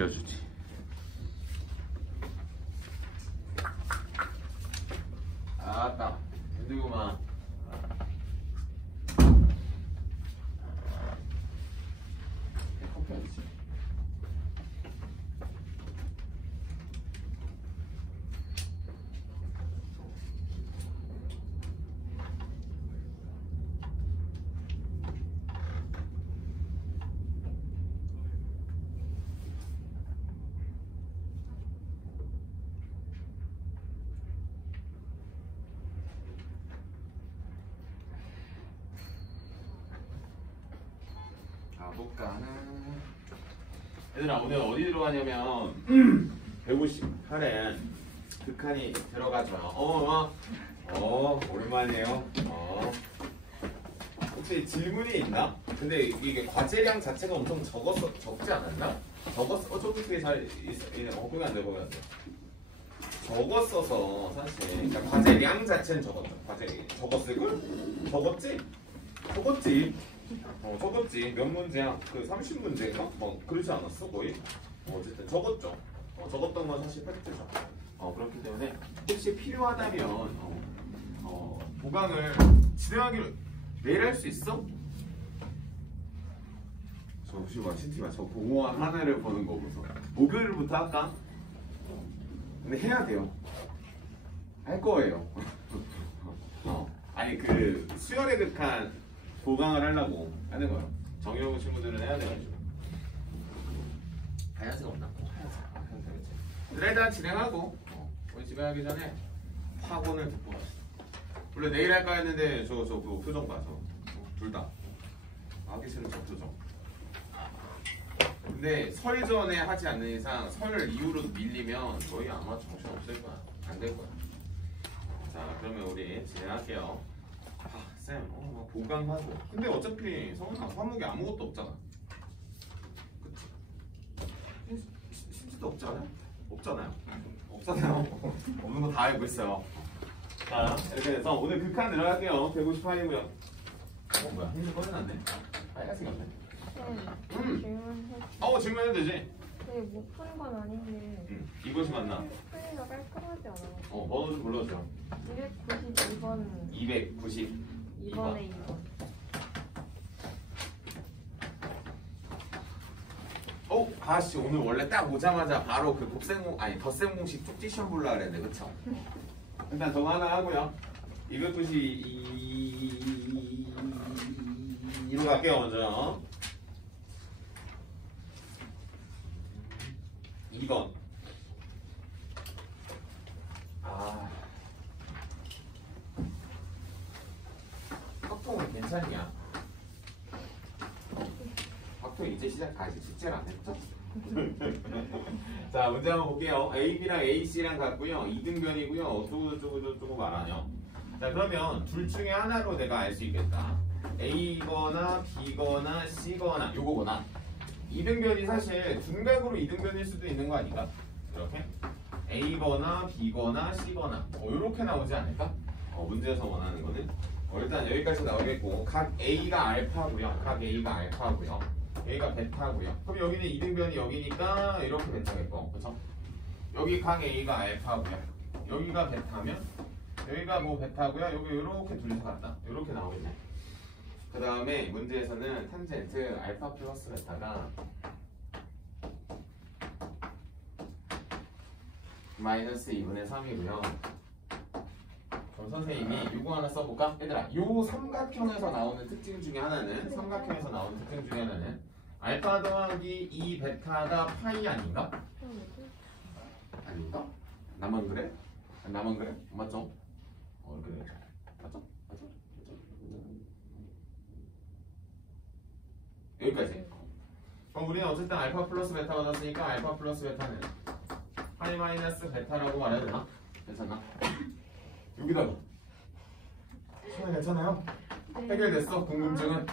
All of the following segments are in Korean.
알려주지. 아따 힘들구만. 커피 어디지? 가볼까나. 얘들아 오늘 어디 들어가냐면 158에 극한이 들어가죠. 오랜만이에요. 혹시 질문이 있나? 근데 이게 과제량 자체가 엄청 적지 않았나? 저기 뒤에 잘 보면 안 돼, 보면 안 돼. 적었어서 사실 그러니까 과제량 자체는 적었죠. 과제 적었을걸? 적었지. 적었지. 몇 문제야? 그 30문제인가? 뭐 그러지 않았어 거의? 어쨌든 적었죠. 적었던 건 사실 팩트죠. 그렇기 때문에 혹시 필요하다면 보강을 진행하기로 내일 할 수 있어? 저 혹시 신티마 저 공허한 하늘을 보는 거 보소. 목요일부터 할까? 근데 해야 돼요. 할 거예요. 아니 그 수열의 극한 보강을 하려고 하는 거예요. 정의로운 친구들은 해야 돼가지고. 하얀색 없나? 하얀색 그렇지. 일단 진행하고 우리 집에 가기 전에 학원을 듣고 갔어. 원래 내일 할까 했는데 저 그 표정 봐. 둘 다 하기 싫은 저 표정. 근데 설 전에 하지 않는 이상 설 이후로 밀리면 저희 아마 정신 없을 거야. 안 될 거야. 자 그러면 우리 진행할게요. 쌤, 보강하고. 근데 어차피 성훈아 과목이 아무것도 없잖아. 그치? 심지도 없지 않아요? 없잖아요. 없는 거 다 알고 있어요. 자, 이렇게 해서 오늘 극한 들어갈게요. 158이고요. 뭐야? 힌트 꺼내놨네. 빨간색 없네. 질문해도 되지? 되게 못 푸는 건 아닌데. 이것이 맞나? 풀리가 깔끔하지 않아요. 번호 좀 불러주세요. 292번. 292번에 2번. 아씨 오늘 원래 딱 오자마자 바로 그 덧셈 공식 쪽지 시험 보려고 그랬는데 그쵸? 일단 저거 하나 하고요. 292로 갈게요 먼저. 2번. 학통은 괜찮냐? 학통 이제 이제 숙제를 안 했죠? 자 문제 한번 볼게요. AB랑 AC랑 같고요. 이등변이고요. 어쩌고 말하냐. 자 그러면 둘 중에 하나로 내가 알 수 있겠다. A거나 B거나 C거나 요거거나. 이등변이 사실 둔각으로 이등변일 수도 있는 거 아닌가? 이렇게 A거나 B거나 C거나 이렇게 나오지 않을까? 문제에서 원하는 거는 일단 여기까지 나오겠고 각 A가 알파고요. A가 베타고요. 그럼 여기는 이등변이 여기니까 이렇게 베타겠고, 그렇죠? 여기 각 A가 알파고요. 여기가 베타면 여기가 뭐 베타고요. 여기 이렇게 둘이서 같다. 이렇게 나오겠네. 그 다음에 문제에서는 탄젠트 알파 플러스 베타가 마이너스 2분의 3이고요. 그럼 선생님이 이거 하나 써볼까? 얘들아, 요 삼각형에서 나오는 특징 중에 하나는 알파 더하기 2 베타가 파이 아닌가? 아닌가? 나만 그래? 맞죠? 그래. 맞죠? 여기까지. 그럼 우리는 어쨌든 알파 플러스 베타 받았으니까 알파 플러스 베타는 파이 마이너스 베타라고 말해야 되나? 괜찮나? 여기다가 시간 괜찮아요? 해결됐어? 궁금증은?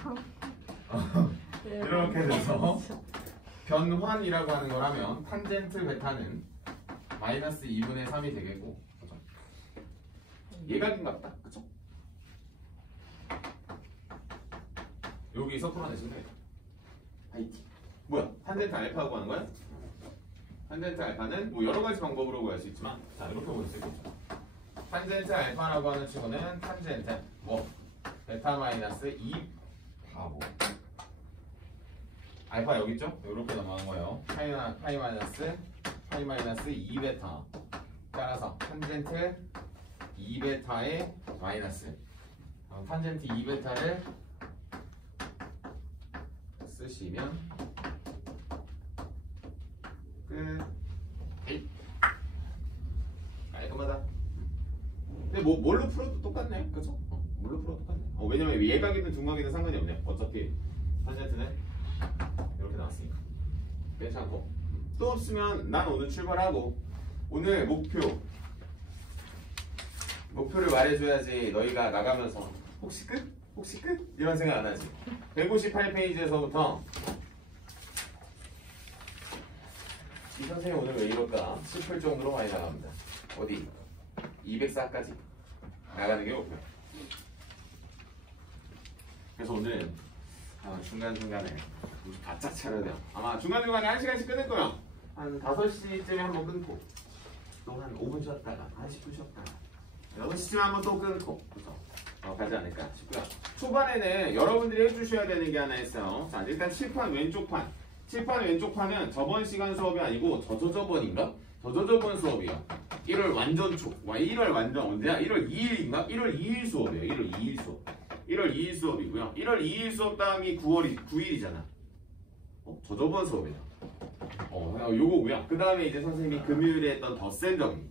이렇게 돼서 변환이라고 하는 거라면 탄젠트 베타는 마이너스 2분의 3이 되겠고, 그죠? 예각인 같다, 그쵸? 여기서 풀어내시면 돼요. IT 뭐야? 탄젠트 알파하고 하는 거야? 탄젠트 알파는 뭐 여러 가지 방법으로 구할 수 있지만 자 이렇게 볼 수 있겠죠. 탄젠트 알파라고 하는 친구는 탄젠트 뭐 베타 마이너스 2 바보 알파 여기 있죠? 이렇게 넘어간 거예요. 파이 마이너스 2베타 따라서 탄젠트 2베타의 마이너스 탄젠트 2베타를 쓰시면 끝. 깔끔하다. 근데 뭐 뭘로 풀어도 똑같네, 그렇죠? 뭘로 풀어도 똑같네. 왜냐면 예각이든 중각이든 상관이 없네. 어차피 탄젠트는 이렇게 나왔으니까 괜찮고. 또 없으면 난 오늘 출발하고 오늘 목표를 말해줘야지 너희가 나가면서 혹시 끝? 혹시 끝? 이런 생각 안 하지. 158페이지에서부터 이 선생님 오늘 왜 이럴까 싶을 정도로 많이 나갑니다. 어디? 204까지 나가는 게 목표. 그래서 오늘 중간중간에 바짝 차려야 돼요. 아마 중간중간에 1시간씩 끊을 거예요. 한 5시쯤에 한번 끊고 또 한 5분 쉬었다가 한 10분 쉬었다가 6시쯤에 한번 또 끊고 그래서 가지 않을까 싶고요. 초반에는 여러분들이 해주셔야 되는 게 하나 있어요. 자, 일단 칠판 왼쪽 판. 칠판 왼쪽 판은 저번 시간 수업이 아니고 저저번인가? 저저번 수업이에요. 1월 완전 초. 1월 완전 언제야? 1월 2일인가? 1월 2일 수업이에요. 1월 2일 수업. 1월 2일 수업이고요. 1월 2일 수업 다음이 9일이잖아. 저저번 수업이야. 요거고요. 그 다음에 이제 선생님이 금요일에 했던 덧셈 정리.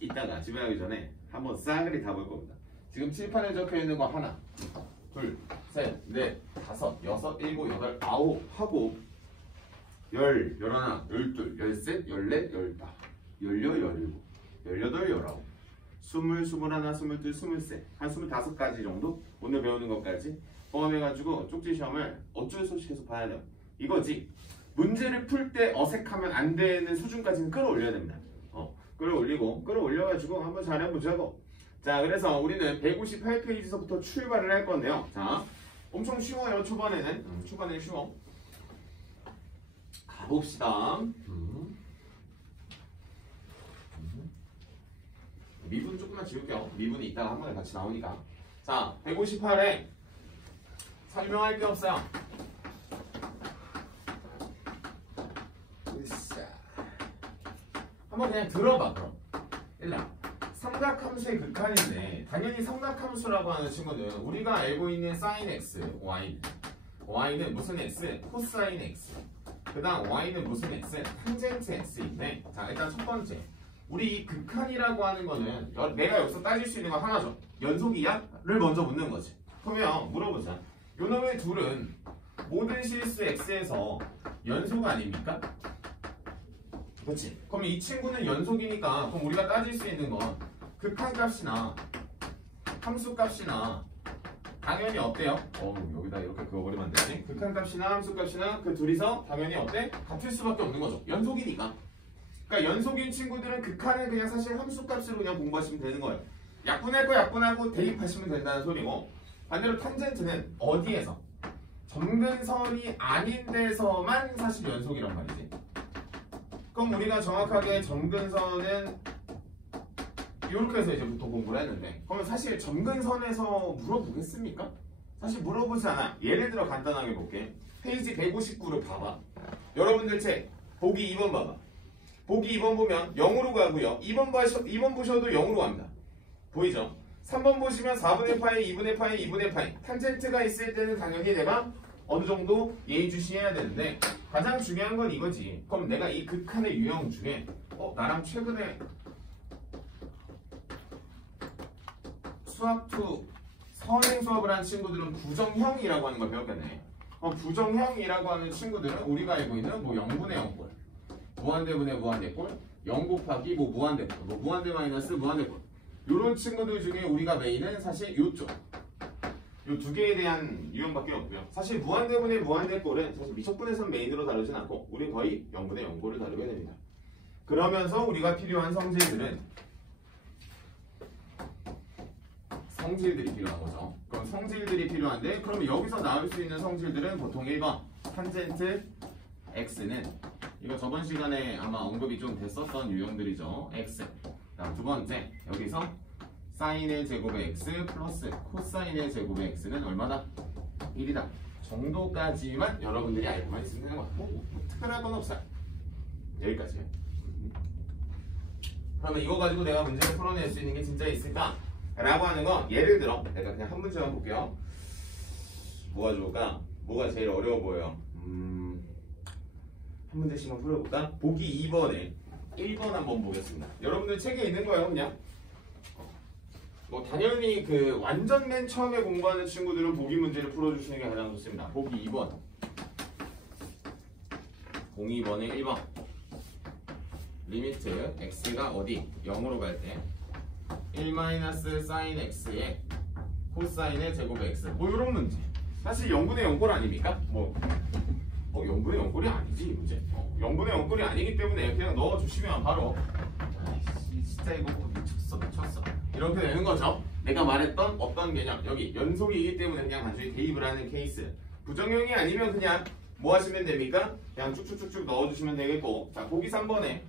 이따가 집에 가기 전에 한번 싸그리 다 볼 겁니다. 지금 칠판에 적혀 있는 거 하나, 둘, 셋, 넷, 다섯, 여섯, 일곱, 여덟, 아홉 하고 열, 열하나, 열둘, 열셋, 열넷, 열다, 열여, 열일곱, 열여덟, 열아홉, 스물, 스물하나, 스물둘, 스물셋, 한 25가지 정도 오늘 배우는 것까지 포함해가지고 쪽지 시험을 어쩔 수 없이 계속 봐야 돼요. 이거지. 문제를 풀 때 어색하면 안 되는 수준까지는 끌어올려야 됩니다. 끌어올려가지고 한번 잘해보자고. 자, 그래서 우리는 158페이지서부터 출발을 할 건데요. 자, 엄청 쉬워요. 초반에는 쉬워. 가봅시다. 미분 조금만 지울게요. 미분이 이따가 한 번에 같이 나오니까. 자, 158에 설명할 게 없어요. 한번 그냥 들어봐. 그럼 일단 삼각함수의 극한인데 당연히 삼각함수라고 하는 친구는 우리가 알고 있는 sin x, y는 무슨 x? 코사인 x. 그 다음 y는 무슨 x? 탄젠트 x인데 자, 일단 첫 번째 우리 이 극한이라고 하는 거는 내가 여기서 따질 수 있는 거 하나죠. 연속이야? 를 먼저 묻는 거지. 그러면 물어보자. 요놈의 둘은 모든 실수 x에서 연속 아닙니까? 그렇지. 그럼 이 친구는 연속이니까 그럼 우리가 따질 수 있는 건 극한값이나 함수값이나 당연히 어때요? 여기다 이렇게 그어버리면 안 되지. 극한값이나 함수값이나 그 둘이서 당연히 어때? 같을 수밖에 없는 거죠. 연속이니까. 그러니까 연속인 친구들은 극한은 그냥 사실 함수값으로 그냥 공부하시면 되는 거예요. 약분할 거 약분하고 대입하시면 된다는 소리고 반대로 탄젠트는 어디에서? 점근선이 아닌 데서만 사실 연속이란 말이지. 그럼 우리가 정확하게 점근선은 이렇게 해서 이제 부터 공부를 했는데 그러면 사실 점근선에서 물어보겠습니까? 사실 물어보지 않아. 예를 들어 간단하게 볼게. 페이지 159를 봐봐. 여러분들 책 보기 2번 봐봐. 보기 2번 보면 0으로 가고요. 2번 보셔도 0으로 갑니다. 보이죠? 3번 보시면 4분의 파이, 2분의 파이, 2분의 파이. 탄젠트가 있을 때는 당연히 내가 어느 정도 예의주시해야 되는데 가장 중요한 건 이거지. 그럼 내가 이 극한의 유형 중에 나랑 최근에 수학2 선행 수업을 한 친구들은 부정형이라고 하는 걸 배웠겠네. 부정형이라고 하는 친구들은 우리가 알고 있는 뭐 0분의 0꼴, 무한대분의 무한대꼴, 0 곱하기 뭐 무한대꼴, 뭐 무한대 마이너스 무한대꼴 이런 친구들 중에 우리가 메인은 사실 요쪽 이 두 개에 대한 유형밖에 없고요. 사실 무한대분의 무한대꼴은 사실 미적분에서는 메인으로 다루진 않고 우리 거의 0분의 0꼴을 다루게 됩니다. 그러면서 우리가 필요한 성질들이 필요한 거죠. 그럼 성질들이 필요한데 그럼 여기서 나올 수 있는 성질들은 보통 1번 탄젠트 x는 이거 저번 시간에 아마 언급이 좀 됐었던 유형들이죠. x. 자, 두 번째 여기서 사인의 제곱의 x 플러스 코사인의 제곱의 x는 얼마다? 1이다. 정도까지만 여러분들이 알고만 있으면 되는 거야. 뭐 특별할 건 없어요. 여기까지. 그러면 이거 가지고 내가 문제를 풀어낼 수 있는 게 진짜 있을까? 라고 하는 건 예를 들어 내가 그냥 한 문제만 볼게요. 뭐가 좋을까? 뭐가 제일 어려워 보여요? 한 문제씩만 풀어볼까? 보기 2번에 1번 한번 보겠습니다. 여러분들 책에 있는 거예요 그냥. 뭐 당연히 그 완전 맨 처음에 공부하는 친구들은 보기 문제를 풀어주시는 게 가장 좋습니다. 보기 2번 02번에 1번 리미트 x가 어디? 0으로 갈 때 1 sin x에 코사인의 제곱 x 뭐 이런 문제. 사실 0분의 0꼴 아닙니까? 뭐 0분의 0꼴이 아니지 이 문제. 0분의 0꼴이 아니기 때문에 그냥 넣어주시면 바로 아이씨 진짜 이거 미쳤어 이렇게 되는 거죠. 내가 말했던 어떤 개념 여기 연속이기 때문에 그냥 단순히 대입을 하는 케이스. 부정형이 아니면 그냥 뭐 하시면 됩니까? 그냥 쭉쭉쭉쭉 넣어주시면 되겠고. 자 보기 3번에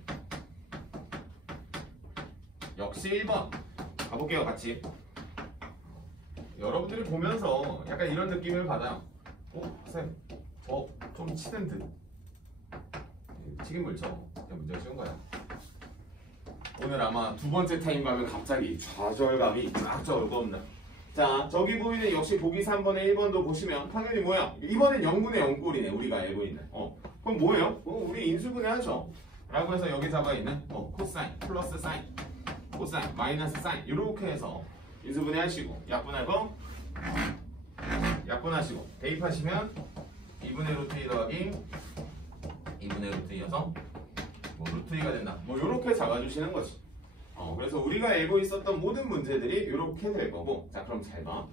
역시 1번 가볼게요 같이. 여러분들이 보면서 약간 이런 느낌을 받아요. 쌤, 좀 치는 듯. 치긴 물죠. 문제가 쉬운 거야. 오늘 아마 두 번째 타임 가면 갑자기 좌절감이 쫙 올겁니다. 자, 저기 보이는 역시 보기 3번에 1번도 보시면 당연히 뭐야? 이번엔 0분의 0꼴이네. 우리가 알고 있는. 그럼 뭐예요? 우리 인수분해 하죠. 라고 해서 여기 잡아 있는 코사인, 플러스 사인, 코사인, 마이너스 사인 이렇게 해서 인수분해 하시고 약분하고 약분하시고 대입하시면 2분의 루트 2 더하기 2분의 루트 2여서 뭐 루트 2가 된다. 뭐 이렇게 잡아주시는 거지. 그래서 우리가 알고 있었던 모든 문제들이 이렇게 될 거고. 자 그럼 잘 봐.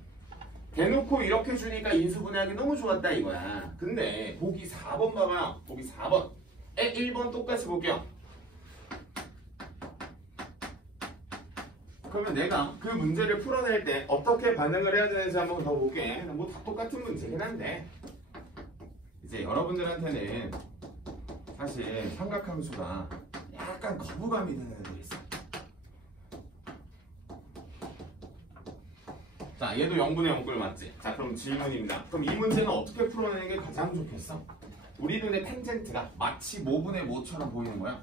대놓고 이렇게 주니까 인수분해하기 너무 좋았다 이거야. 근데 보기 4번 봐봐요. 보기 4번 1번 똑같이 볼게요. 그러면 내가 그 문제를 풀어낼 때 어떻게 반응을 해야 되는지 한번 더 볼게. 뭐 다 똑같은 문제긴 한데 이제 여러분들한테는 사실 삼각함수가 약간 거부감이 드는 애들이 있어. 자 얘도 0분의 0꼴 맞지? 자 그럼 질문입니다. 그럼 이 문제는 어떻게 풀어내는 게 가장 좋겠어? 우리 눈에 탱젠트가 마치 모분의 모처럼 보이는 거야.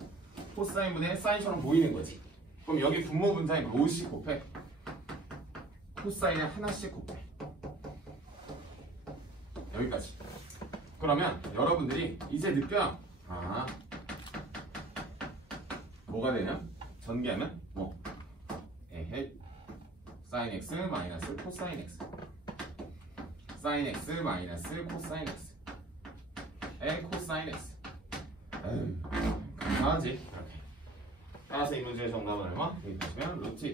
코사인분의 사인처럼 보이는 거지. 그럼 여기 분모 분자에 뭐씩 곱해? 코사인에 하나씩 곱해. 여기까지. 그러면 여러분들이 이제 느껴요. 뭐가 되냐? 전개하면 뭐 사인 x 마이너스 코사인 x 사인 x 마이너스 코사인 x 에 코사인 x 간단하지? 이렇게. 따라서 이 문제의 정답은 얼마? 여기 보시면 루트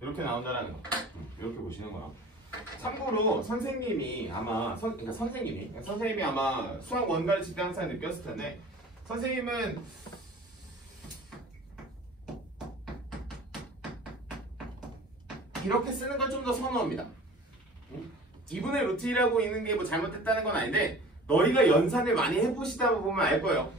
이렇게 나온다는 거. 이렇게 보시는 거야. 참고로 선생님이 아마 선생님이 아마 수학 원 가르칠 때 항상 느꼈을 텐데 선생님은 이렇게 쓰는 걸 좀 더 선호합니다. 2분의 루트 2라고 있는 게 뭐 잘못됐다는 건 아닌데 너희가 연산을 많이 해보시다 보면 알 거예요.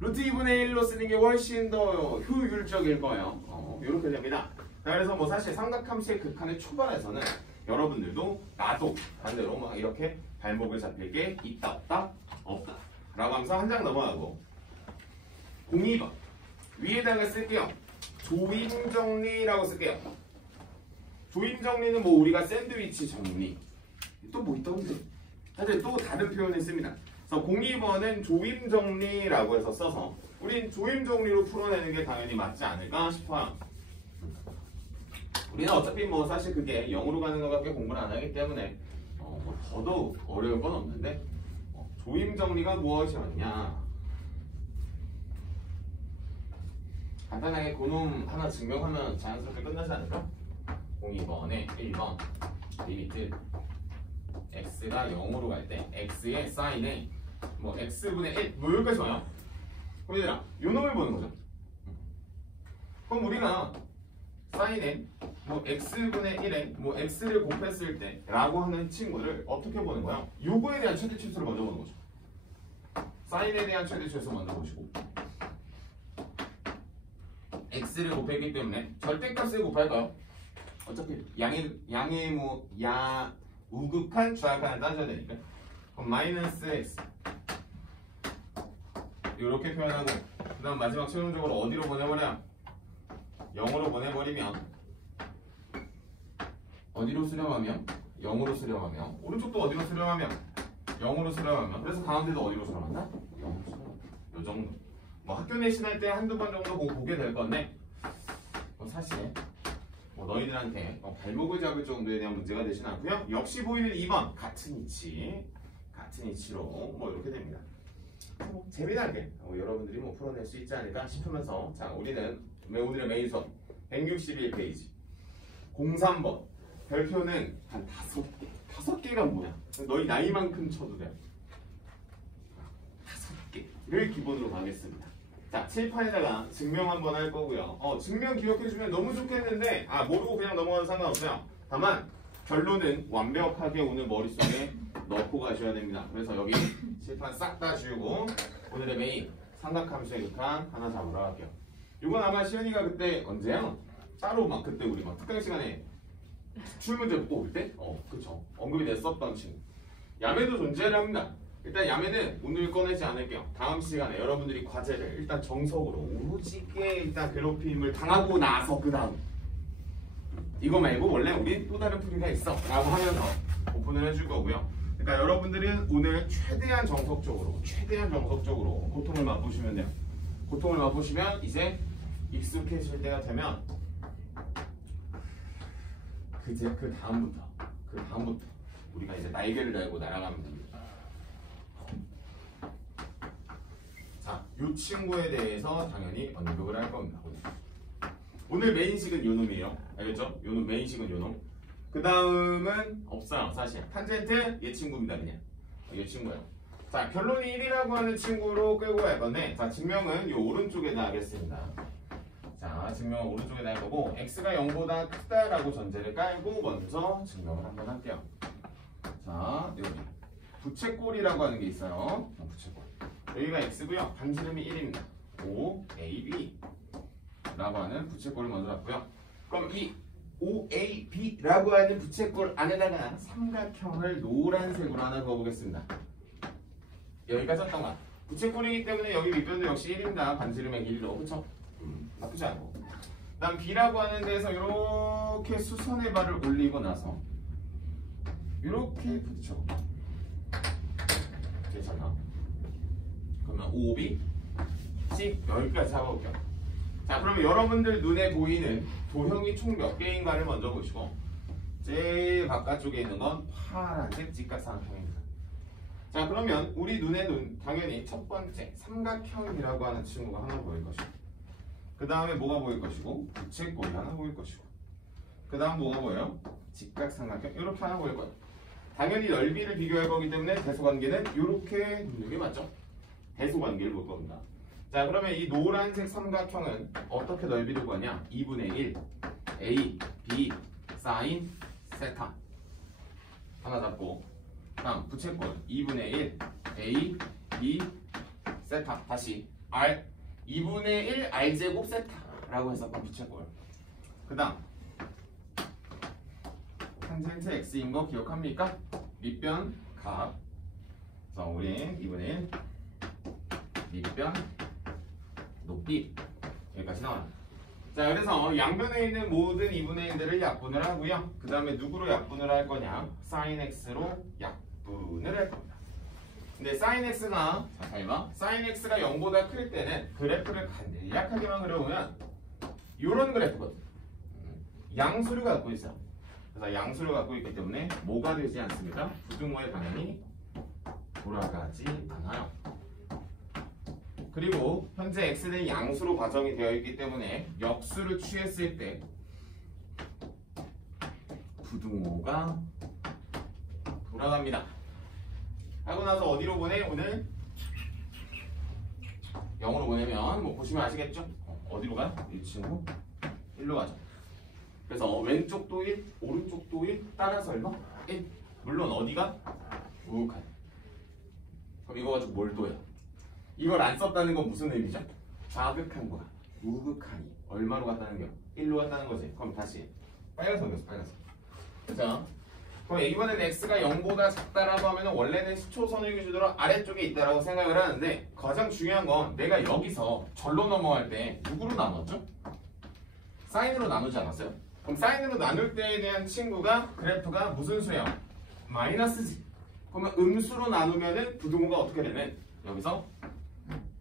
루트 2분의 1로 쓰는 게 훨씬 더 효율적일 거예요. 이렇게 됩니다. 그래서 뭐 사실 삼각함수의 극한의 초반에서는 여러분들도 나도 반대로 막 이렇게 발목을 잡힐 게 있다 없다 없다 라고 하면서 한 장 넘어가고 02번 위에다가 쓸게요. 조임정리라고 쓸게요. 조임정리는 뭐 우리가 샌드위치 정리 또 뭐 있던데 하여튼 또 다른 표현을 씁니다. 그래서 02번은 조임정리라고 해서 써서 우린 조임정리로 풀어내는 게 당연히 맞지 않을까 싶어요. 우리는 어차피 뭐 사실 그게 0으로 가는 것밖에 공부를 안 하기 때문에 뭐 더더욱 어려운 건 없는데 조임정리가 무엇이었냐 간단하게 그놈 하나 증명하면 자연스럽게 끝나지 않을까? 02번에 1번 리미트 x가 0으로 갈 때 x의 사인에 뭐 x분의 1 뭐 여기까지 와요. 그럼 얘들아 요 놈을 보는 거죠. 그럼 우리가 사인에 뭐 x분의 1에 뭐 x를 곱했을 때 라고 하는 친구를 어떻게 보는 거야? 요거에 대한 최대 치수를 먼저 보는 거죠. 사인에 대한 최대치에서 먼저 보시고 x를 곱했기 때문에 절대값을 곱할까요? 어차피 우극한 좌극한을 따져야 되니까. 그럼 마이너스 x 이렇게 표현하고 그 다음 마지막 최종적으로 어디로 보내버려? 0으로 보내버리면 어디로 수렴하면? 0으로 수렴하면 오른쪽도 어디로 수렴하면? 0으로 수렴하면 그래서 가운데도 어디로 수렴한다? 0으로 수렴한다. 요 정도. 뭐 학교 내신 할 때 한두 번 정도 보게 될 건데 사실 뭐 너희들한테 발목을 잡을 정도에 대한 문제가 되진 않고요. 역시 보이는 2번 같은 이치로 뭐 이렇게 됩니다. 재미나게 여러분들이 뭐 풀어낼 수 있지 않을까 싶으면서 자 우리는 오늘의 메인 수업 161페이지 03번 별표는 한 5개 5개가 뭐야? 너희 나이만큼 쳐도 돼. 5개를 기본으로 가겠습니다. 자, 칠판에다가 증명 한번 할 거고요. 증명 기억해주면 너무 좋겠는데 모르고 그냥 넘어가도 상관없어요. 다만 결론은 완벽하게 오늘 머릿속에 넣고 가셔야 됩니다. 그래서 여기 칠판 싹 다 지우고 오늘의 메인 삼각함수의 극한 하나 잡으러 갈게요. 이건 아마 시연이가 그때 언제야? 따로 막 그때 우리 막 특강 시간에 출문제 또 올 때? 그쵸. 언급이 됐었던 친구. 야매도 존재를 합니다. 일단 야매는 오늘 꺼내지 않을게요. 다음 시간에 여러분들이 과제를 일단 정석으로 오지게 일단 괴롭힘을 당하고 나서 그 다음 이거 말고 원래 우리 또 다른 풀이가 있어 라고 하면서 오픈을 해줄 거고요. 그러니까 여러분들은 오늘 최대한 정석적으로 고통을 맛보시면 돼요. 고통을 맛보시면 이제 익숙해질 때가 되면 그 다음부터 우리가 이제 날개를 달고 날아가면 됩니다. 자, 이 친구에 대해서 당연히 언급을 할 겁니다. 오늘 메인식은 요 놈이에요. 알겠죠? 요 놈 메인식은 요 놈. 그 다음은 없어요. 사실 탄젠트 얘 친구입니다. 그냥 얘 친구예요. 자, 결론이 1이라고 하는 친구로 끌고 갈 건데 자, 증명은 요 오른쪽에다 하겠습니다. 자, 증명은 오른쪽에다 할 거고 x가 0보다 크다라고 전제를 깔고 먼저 증명을 한번 할게요. 자, 여기 부채꼴이라고 하는 게 있어요. 부채꼴. 여기가 x고요. 반지름이 1입니다. OAB 라고 하는 부채꼴을 먼저 잡고요. 그럼 이 OAB라고 하는 부채꼴 안에다가 삼각형을 노란색으로 하나 그어보겠습니다. 여기까지 했던 거야. 부채꼴이기 때문에 여기 윗변도 역시 1입니다. 반지름의 길이로. 그쵸? 나쁘지 않고. 그 다음 B라고 하는 데서 이렇게 수선의 발을 올리고 나서 이렇게 붙여. 괜찮아? 그러면 OB, C 여기까지 잡아볼게요. 자, 그러면 여러분들 눈에 보이는 도형이 총 몇 개인가를 먼저 보시고 제일 바깥쪽에 있는 건 파란색 직각삼각형입니다. 자, 그러면 우리 눈에는 당연히 첫 번째 삼각형이라고 하는 친구가 하나 보일 것이고 그 다음에 뭐가 보일 것이고 부채꼴이 하나 보일 것이고 그 다음 뭐가 보여요? 직각삼각형 이렇게 하나 보일 거예요. 당연히 넓이를 비교할 거기 때문에 대소관계는 이렇게 놓는 게 맞죠? 대소관계를 볼 겁니다. 자, 그러면 이 노란색 삼각형은 어떻게 넓이를 구하냐? 2분의 1 A, B, 사인, 세타 하나 잡고 다음 부채꼴 2분의 1 A, B, 세타 다시 R 2분의 1 R제곱 세타라고 했었던 부채꼴 그 다음 탄젠트 X인 거 기억합니까? 밑변 값 자, 우린 2분의 1 밑변 높이 여기까지 나와요. 자, 그래서 양변에 있는 모든 2분의 1들을 약분을 하고요. 그 다음에 누구로 약분을 할 거냐? sin x로 약분을 할 겁니다. 근데 sin x가 자, 잘 봐. sin x가 0보다 클 때는 그래프를 간략하게만 그려보면 이런 그래프거든. 양수를 갖고 있어요. 그래서 양수를 갖고 있기 때문에 뭐가 되지 않습니다. 부등호의 방향이 돌아가지 않아요. 그리고 현재 x는 양수로 과정이 되어 있기 때문에 역수를 취했을 때 부등호가 돌아갑니다. 하고 나서 어디로 보내? 오늘 0으로 보내면 뭐 보시면 아시겠죠? 어디로 가? 이 친구 1로 가죠. 그래서 왼쪽도 1, 오른쪽도 1, 따라서 얼마? 1. 물론 어디가? 우극한. 그럼 이거 가지고 뭘 둬요? 이걸 안 썼다는 건 무슨 의미죠? 좌극한 거야. 우극하니. 얼마로 갔다는 거? 1로 갔다는 거지. 그럼 다시 빨간색 넘겼어. 빨간색. 그죠? 그럼 이번엔 x가 0보다 작다라고 하면 원래는 시초선을 기준으로 아래쪽에 있다라고 생각을 하는데 가장 중요한 건 내가 여기서 절로 넘어갈 때 누구로 나눴죠? 사인으로 나누지 않았어요? 그럼 사인으로 나눌 때에 대한 친구가 그래프가 무슨 수예요? 마이너스지. 그러면 음수로 나누면은 부등호가 어떻게 되는? 여기서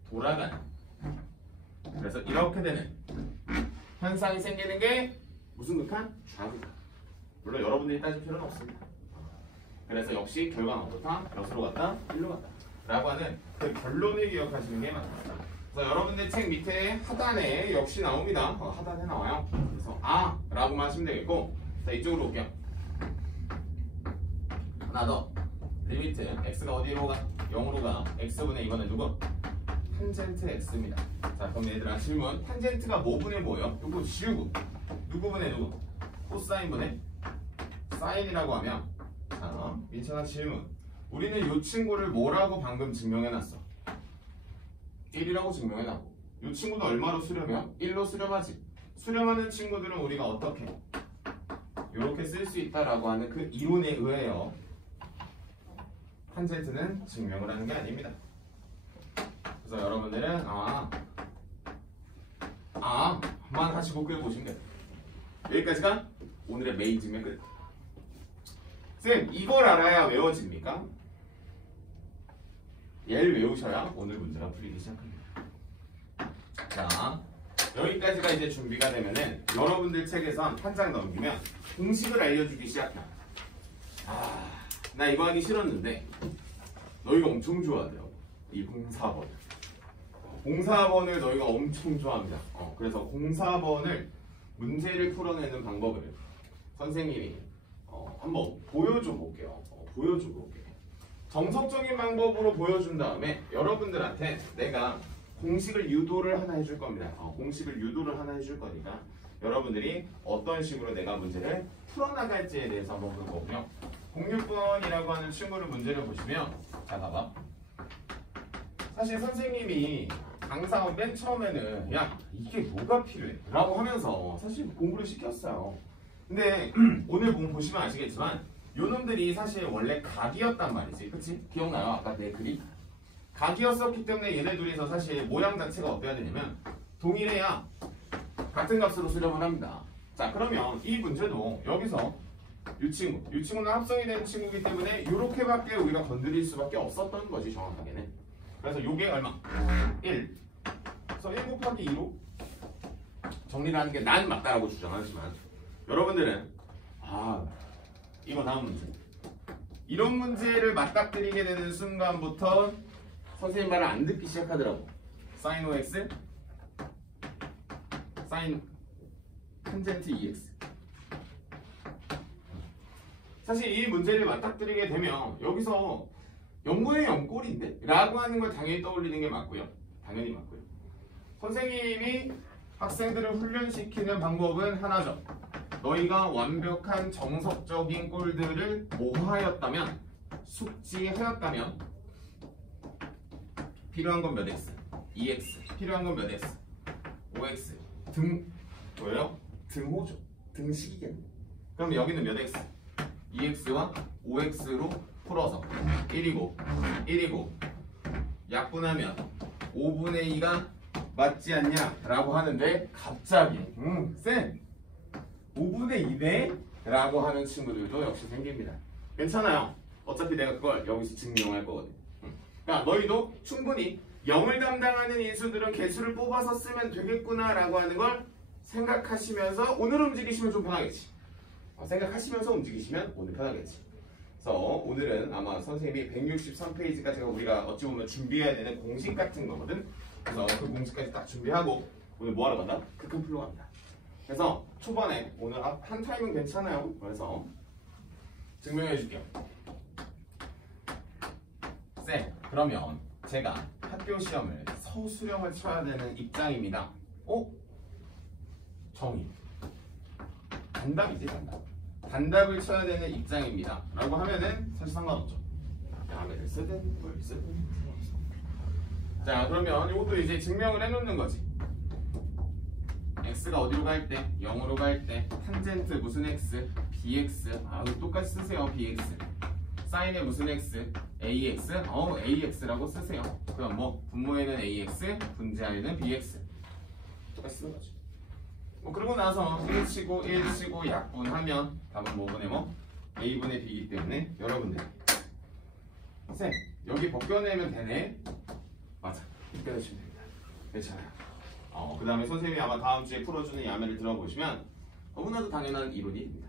돌아가는. 그래서 이렇게 되는 현상이 생기는 게 무슨 극한? 좌극한. 물론 여러분들이 따질 필요는 없습니다. 그래서 역시 결과는 어떻다? 몇으로 갔다? 1로 갔다. 라고 하는 그 결론을 기억하시는 게 맞습니다. 그래서 여러분들 책 밑에 하단에 역시 나옵니다. 하단에 나와요. 그래서 아! 라고만 하시면 되겠고 자 이쪽으로 올게요. 하나 더. 리미트 x가 어디로 가? 0으로 가. x분의 이거는 누구? 탄젠트 x입니다. 자 그럼 얘들아 질문. 탄젠트가 뭐분의 뭐예요? 이거 지우고 누구분의 누구? 코사인분의 사인이라고 하면 자 민찬아 질문. 우리는 이 친구를 뭐라고 방금 증명해놨어? 1이라고 증명해놨고 이 친구도 얼마로 수렴해요? 1로 수렴하지. 수렴하는 친구들은 우리가 어떻게? 이렇게 쓸 수 있다라고 하는 그 이론에 의해요. 탄젠트는 증명을 하는 게 아닙니다. 그래서 여러분들은 만 하시고 끄보시면 돼요. 여기까지가 오늘의 메인 증명 끝. 쌤 이걸 알아야 외워집니까? 얘를 외우셔야 오늘 문제가 풀리기 시작합니다. 자 여기까지가 이제 준비가 되면은 여러분들 책에서 한 장 넘기면 공식을 알려주기 시작해요. 나 이거 하기 싫었는데 너희가 엄청 좋아하더라고. 이 공사번. 공사번을 너희가 엄청 좋아합니다. 그래서 공사번을 문제를 풀어내는 방법을 선생님이 한번 보여줘 볼게요. 정석적인 방법으로 보여준 다음에 여러분들한테 내가 공식을 유도를 하나 해줄 겁니다. 공식을 유도를 하나 해줄 거니까 여러분들이 어떤 식으로 내가 문제를 풀어나갈지에 대해서 한번 볼 거고요. 06번이라고 하는 친구를 문제를 보시면 자 봐봐. 사실 선생님이 강사 맨 처음에는 야 이게 뭐가 필요해? 라고 하면서 사실 공부를 시켰어요. 근데 오늘 보시면 아시겠지만 요놈들이 사실 원래 각이었단 말이지. 그치? 기억나요? 아까 내 글이? 각이었었기 때문에 얘네 둘이서 사실 모양 자체가 어때야 되냐면 동일해야 같은 값으로 수렴을 합니다. 자 그러면 이 문제도 여기서 이 친구는 합성이 되는 친구이기 때문에 이렇게밖에 우리가 건드릴 수밖에 없었던 거지 정확하게는. 그래서 요게 얼마? 1. 그래서 1 곱하기 2로 정리를 하는 게 난 맞다라고 주장하지만 여러분들은 이거 다음 문제. 이런 문제를 맞닥뜨리게 되는 순간부터 선생님 말을 안 듣기 시작하더라고. sin OX sin 탄젠트 EX. 사실 이 문제를 맞닥뜨리게 되면 여기서 0분의 0꼴인데? 라고 하는 걸 당연히 떠올리는 게 맞고요. 당연히 맞고요. 선생님이 학생들을 훈련시키는 방법은 하나죠. 너희가 완벽한 정석적인 꼴들을 모하였다면, 숙지하였다면 필요한 건 몇 x? 2x. 필요한 건 몇 x? 5x. 뭐예요? 등호죠. 등식이겠네. 그럼 여기는 몇 x? 2x와 5x로 풀어서 1이고 약분하면 5분의 2가 맞지 않냐? 라고 하는데 갑자기 쌤 5분의 2네? 라고 하는 친구들도 역시 생깁니다. 괜찮아요. 어차피 내가 그걸 여기서 증명할 거거든. 그러니까 너희도 충분히 0을 담당하는 인수들은 개수를 뽑아서 쓰면 되겠구나 라고 하는 걸 생각하시면서 오늘 움직이시면 좀 편하겠지. 생각하시면서 움직이시면 오늘 편하겠지. 그래서 오늘은 아마 선생님이 163페이지까지가 우리가 어찌 보면 준비해야 되는 공식 같은 거거든. 그래서 그 공식까지 딱 준비하고 오늘 뭐 하러 간다? 극한 풀로 갑니다. 그래서 초반에 오늘 한 타임은 괜찮아요. 그래서 증명해 줄게요. 쌤, 그러면 제가 학교 시험을 서수령을 쳐야 되는 입장입니다. 정의. 단답이지, 단답. 단답을 쳐야 되는 입장입니다. 라고 하면은 사실 상관없죠. 야매를 쓰든 뭘 쓰든 상관없어. 자, 그러면 이것도 이제 증명을 해놓는 거지. x가 어디로 갈 때? 0으로 갈 때 탄젠트 무슨 x? bx. 똑같이 쓰세요. bx. 사인에 무슨 x? ax. ax라고 쓰세요. 그럼 뭐 분모에는 ax, 분자에는 bx. 똑같이 쓰는 거지. 뭐 그러고 나서 1치고 1치고 약분하면 답은 뭐분의 뭐? a분의 b이기 때문에 여러분들 쌤 여기 벗겨내면 되네. 맞아. 이렇게 하시면 됩니다. 괜찮아요. 그 다음에 선생님이 아마 다음 주에 풀어주는 야매를 들어보시면 너무나도 당연한 이론입니다.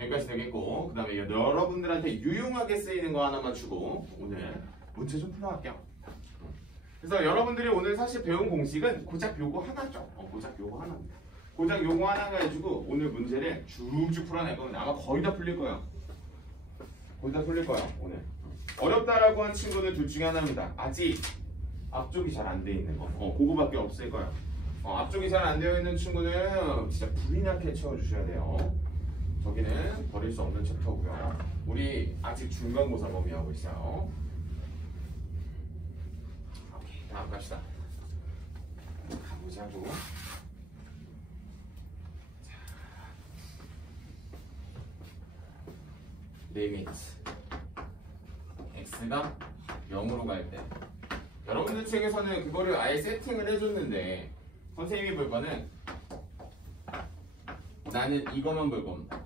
여기까지 되겠고, 그 다음에 여러분들한테 유용하게 쓰이는 거 하나만 주고 오늘 문제 좀 풀어갈게요. 그래서 여러분들이 오늘 사실 배운 공식은 고작 요거 하나죠. 고작 요거 하나입니다. 고작 요거 하나 가지고 오늘 문제를 쭉쭉 풀어낼 겁니다. 아마 거의 다 풀릴 거예요. 거의 다 풀릴 거예요. 오늘 어렵다라고 한 친구는 둘 중에 하나입니다. 아직 앞쪽이 잘 안 돼 있는 거. 그거밖에 없을 거예요. 앞쪽이 잘 안 되어 있는 친구는 진짜 불이 나게 채워주셔야 돼요. 저기는 버릴 수 없는 챕터고요. 우리 아직 중간고사 범위하고 있어요. 오케이, 다음 갑시다. 가보자고. 리미트 x가 0으로 갈 때. 여러분들 책에서는 그거를 아예 세팅을 해줬는데 선생님이 볼 거는 나는 이거만 볼 겁니다.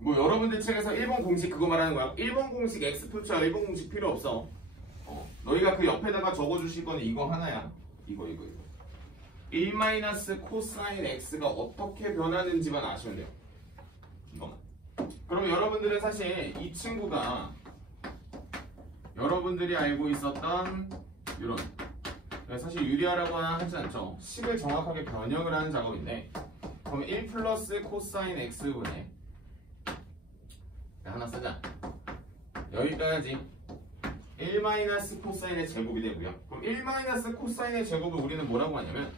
뭐 여러분들 책에서 1번 공식 그거 말하는 거야. 1번 공식 x 표처야. 1번 공식 필요 없어. 너희가 그 옆에다가 적어주실 거는 이거 하나야. 이거 1 마이너스 코사인 x가 어떻게 변하는지만 아시면 돼요. 이거만. 그럼 여러분들은 사실 이 친구가 여러분들이 알고 있었던 이런 사실 유리하라고 하지 않죠. 식을 정확하게 변형을 하는 작업인데 그럼 1 플러스 코사인 x분의 하나 쓰자. 여기까지 1 마이너스 코사인의 제곱이 되고요. 그럼 1 마이너스 코사인의 제곱을 우리는 뭐라고 하냐면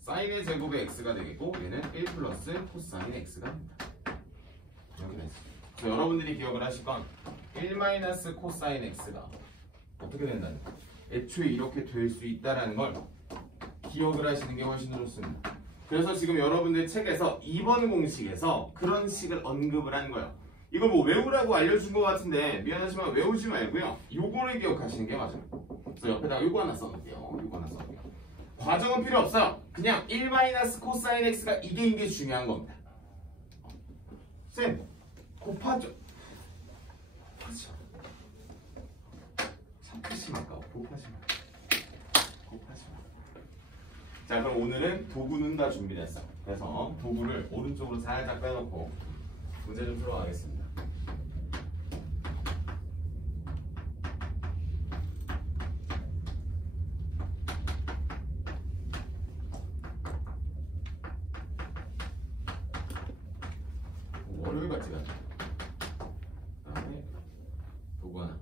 사인의 제곱의 x가 되겠고 얘는 1 플러스 코사인 x가 됩니다. 이렇게 됐어요. 그래서 여러분들이 기억을 하실 건 1 마이너스 코사인 x가 어떻게 된다는 거예요. 애초에 이렇게 될 수 있다는 걸 기억을 하시는 게 훨씬 더 좋습니다. 그래서 지금 여러분들 책에서 2번 공식에서 그런 식을 언급을 한 거예요. 이거 뭐 외우라고 알려준 것 같은데 미안하지만 외우지 말고요. 요거를 기억하시는 게 맞아요. 그래서 옆에다가 요거 하나 써놓을게요. 요거 하나 써놓을게요. 과정은 필요 없어요. 그냥 1 마이너스 코사인 x가 이게 중요한 겁니다. 쌤, 곱하죠. 곱하지 말까? 곱하지 마. 자, 그럼 오늘은 도구는 다 준비됐어요. 그래서 도구를 오른쪽으로 살짝 빼놓고 문제 좀 풀어가겠습니다. 월요일 같지가 않아. 그다음에 도구 하나.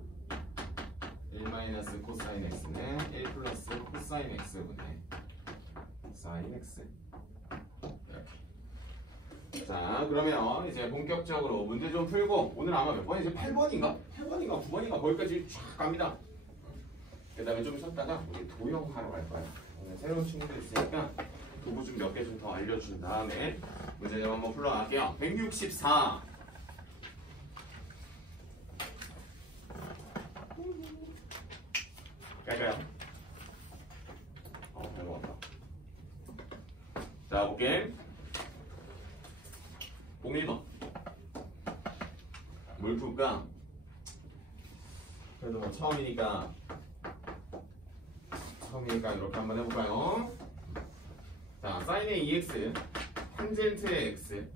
1 마이너스 코사인 x는 1 플러스 코사인 x분의 사인 x. 이렇게. 자, 그러면 이제 본격적으로 문제 좀 풀고 오늘 아마 몇 번이지? 8번인가? 8번인가? 9번인가? 거기까지 쫙 갑니다. 그 다음에 좀 쉬었다가 우리 도형하러 갈 거야. 오늘 새로운 친구들 있으니까 도구 좀 몇 개 좀 더 알려준 다음에 문제 좀 한번 풀어갈게요. 164. 갈까요? 별거 없다. 자, 볼게. 01번. 뭘 풀까? 그래도 뭐 처음이니까 이렇게 한번 해볼까요? 자, 사인의 2x, 탄젠트의 x,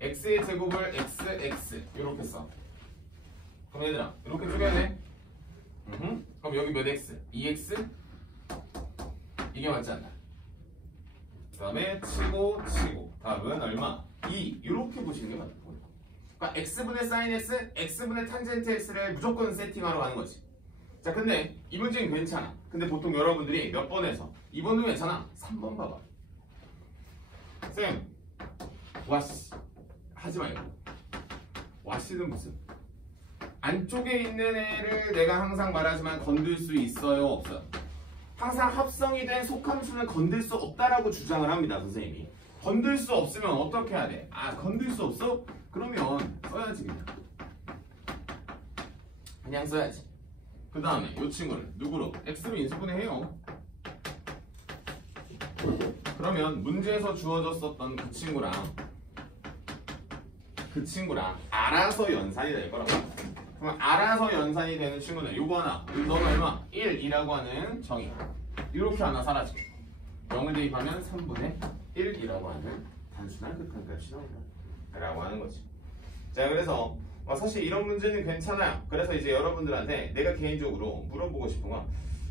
x의 제곱을 xx 이렇게 써. 그럼 얘들아, 이렇게 쪼개야 돼. 그럼 여기 몇 x? 2x? 이게 맞지 않나? 그 다음에 치고 답은 얼마? 2 이렇게 보시는 게 맞는 거예요. 그러니까 x분의 사인 x, x분의 탄젠트 x를 무조건 세팅하러 가는 거지. 자, 근데 이 문제는 괜찮아. 근데 보통 여러분들이 몇 번에서 2번도 괜찮아. 3번 봐봐. 쌤, 와씨 하지 말고. 와씨는 무슨? 안쪽에 있는 애를 내가 항상 말하지만 건들 수 있어요, 없어요? 항상 합성이 된 속함수는 건들 수 없다라고 주장을 합니다, 선생님이. 건들 수 없으면 어떻게 해야 돼? 아, 건들 수 없어? 그러면 써야지 그냥. 그냥 써야지. 그 다음에 이 친구를 누구로? x로 인수분해해요. 그러면 문제에서 주어졌었던 그 친구랑 알아서 연산이 될 거라고. 그럼 알아서 연산이 되는 친구는 요거 하나, 너가 얼마? 1이라고 하는 정의. 이렇게 하나 사라지고 0을 대입하면 3분의 1이라고 하는 단순한 극한값이 나온다 라고 하는 거지. 자, 그래서 사실 이런 문제는 괜찮아요. 그래서 이제 여러분들한테 내가 개인적으로 물어보고 싶은 건,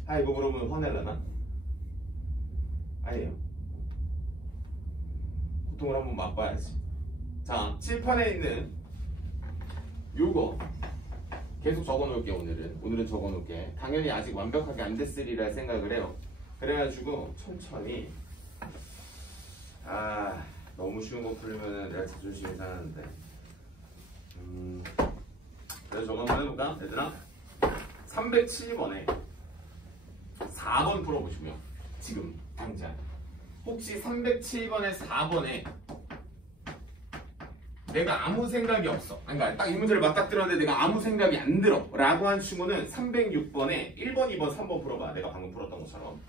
아, 이거 물어보면 화내려나? 아니에요. 고통을 한번 맛봐야지. 자, 칠판에 있는 요거 계속 적어놓을게. 오늘은 적어놓을게. 당연히 아직 완벽하게 안 됐으리라 생각을 해요. 그래가지고 천천히. 아, 너무 쉬운 거 풀리면 내가 자존심이 상하는데. 그래서 저거 한번 해볼까? 얘들아, 307번에 4번 풀어보시고요. 지금 당장 혹시 307번에 4번에 내가 아무 생각이 없어, 그러니까 딱 이 문제를 맞닥뜨렸는데 내가 아무 생각이 안 들어 라고 한 친구는 306번에 1번, 2번, 3번 풀어봐. 내가 방금 풀었던 것처럼.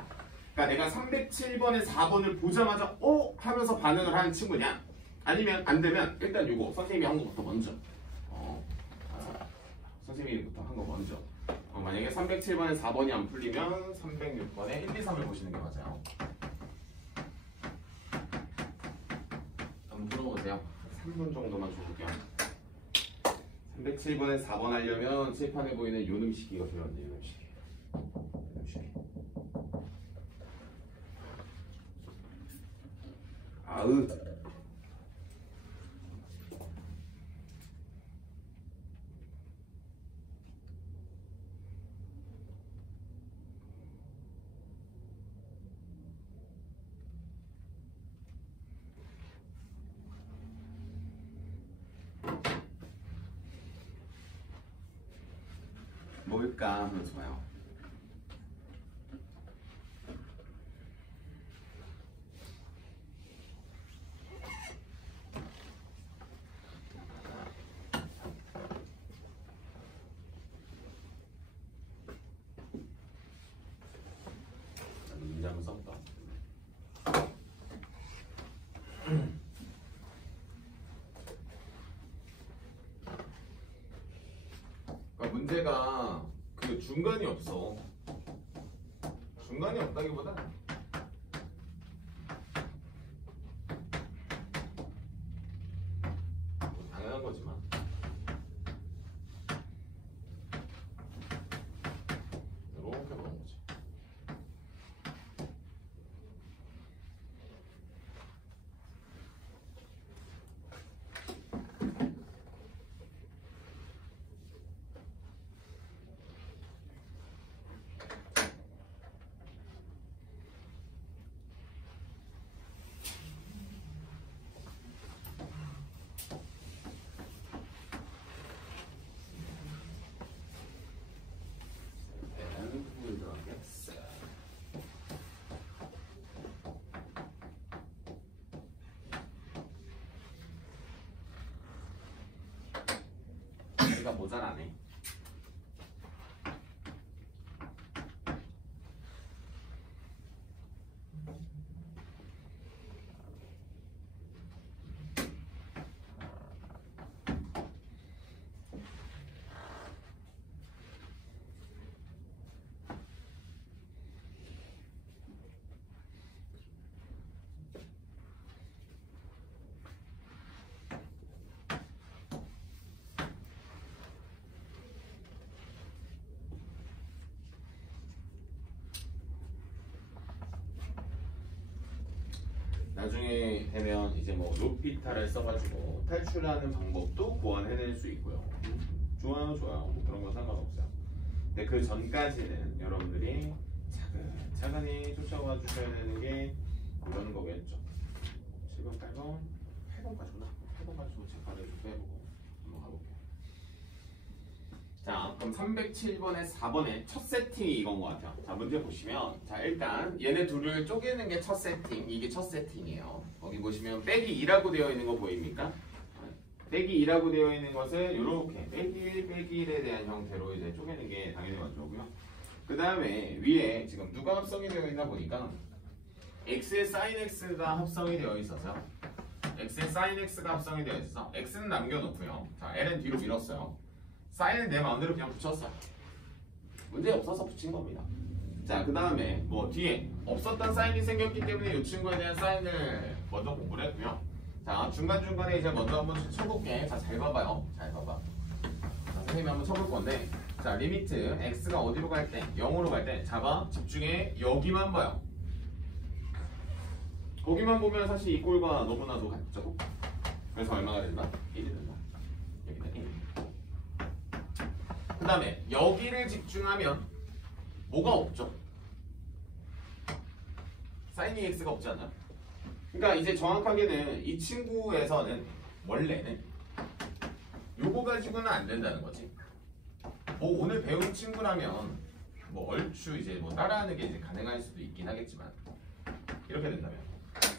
그러니까 내가 307번에 4번을 보자마자 하면서 반응을 하는 친구냐, 아니면 안 되면 일단 요거 선생님이 한 거부터 먼저 선생님이부터 한 거 먼저. 만약에 307번에 4번이 안 풀리면 306번에 1, 2, 3을 보시는 게 맞아요. 한번 풀어보세요. 3분 정도만 줘볼게요. 307번에 4번 하려면 칠판에 보이는 요놈시키가 필요한데, 요놈시키. 아으. 뭘까 하면서 봐요. 문제 한번 써볼까? 문제가 그 중간이 없어. 중간이 없다기보다 당연한 거지만 이렇게 보는 거지. 얘가 모자라네. 나중에 되면 이제 뭐 로피타를 써가지고 탈출하는 방법도 고안해낼 수 있고요. 좋아요. 뭐 그런 거 상관없어요. 근데 그 전까지는 여러분들이 차근차근히 쫓아와 주셔야 되는 게 이런 거겠죠. 7번, 8번, 8번까지구나. 8번까지 좀 체크를 좀 빼보고 한번 가볼게요. 자, 그럼 307번에 4번에 첫 세팅이 이건 것 같아요. 자, 문제 보시면, 자, 일단 얘네 둘을 쪼개는 게 첫 세팅, 이게 첫 세팅이에요. 거기 보시면 빼기 2라고 되어 있는 거 보입니까? 빼기 2라고 되어 있는 것을 이렇게 빼기 1, 빼기 1에 대한 형태로 이제 쪼개는 게 당연히 맞죠고요. 그 다음에 위에 지금 누가 합성이 되어 있나 보니까 x의 sin x가 합성이 되어 있어서 x의 sin x가 합성이 되어 있어서 x는 남겨놓고요. 자, l은 뒤로 밀었어요. 사인은 내 마음대로 그냥 붙였어요. 문제 없어서 붙인 겁니다. 자, 그 다음에 뭐 뒤에 없었던 사인이 생겼기 때문에 이 친구에 대한 사인을 먼저 공부를 했고요. 자, 중간중간에 이제 먼저 한번 쳐볼게. 자, 잘 봐봐요. 잘 봐봐. 자, 선생님이 한번 쳐볼 건데, 자, 리미트 x가 어디로 갈 때? 0으로 갈 때 잡아. 집중해. 여기만 봐요. 거기만 보면 사실 이 꼴과 너무나도 같죠? 그래서 얼마가 된다? 1이 된다. 여기는 1. 그 다음에 여기를 집중하면 뭐가 없죠? sin x가 없지 않나요? 그러니까 이제 정확하게는 이 친구에서는 원래는 요거 가지고는 안 된다는 거지. 뭐 오늘 배운 친구라면 뭐 얼추 이제 뭐 따라하는 게 이제 가능할 수도 있긴 하겠지만 이렇게 된다면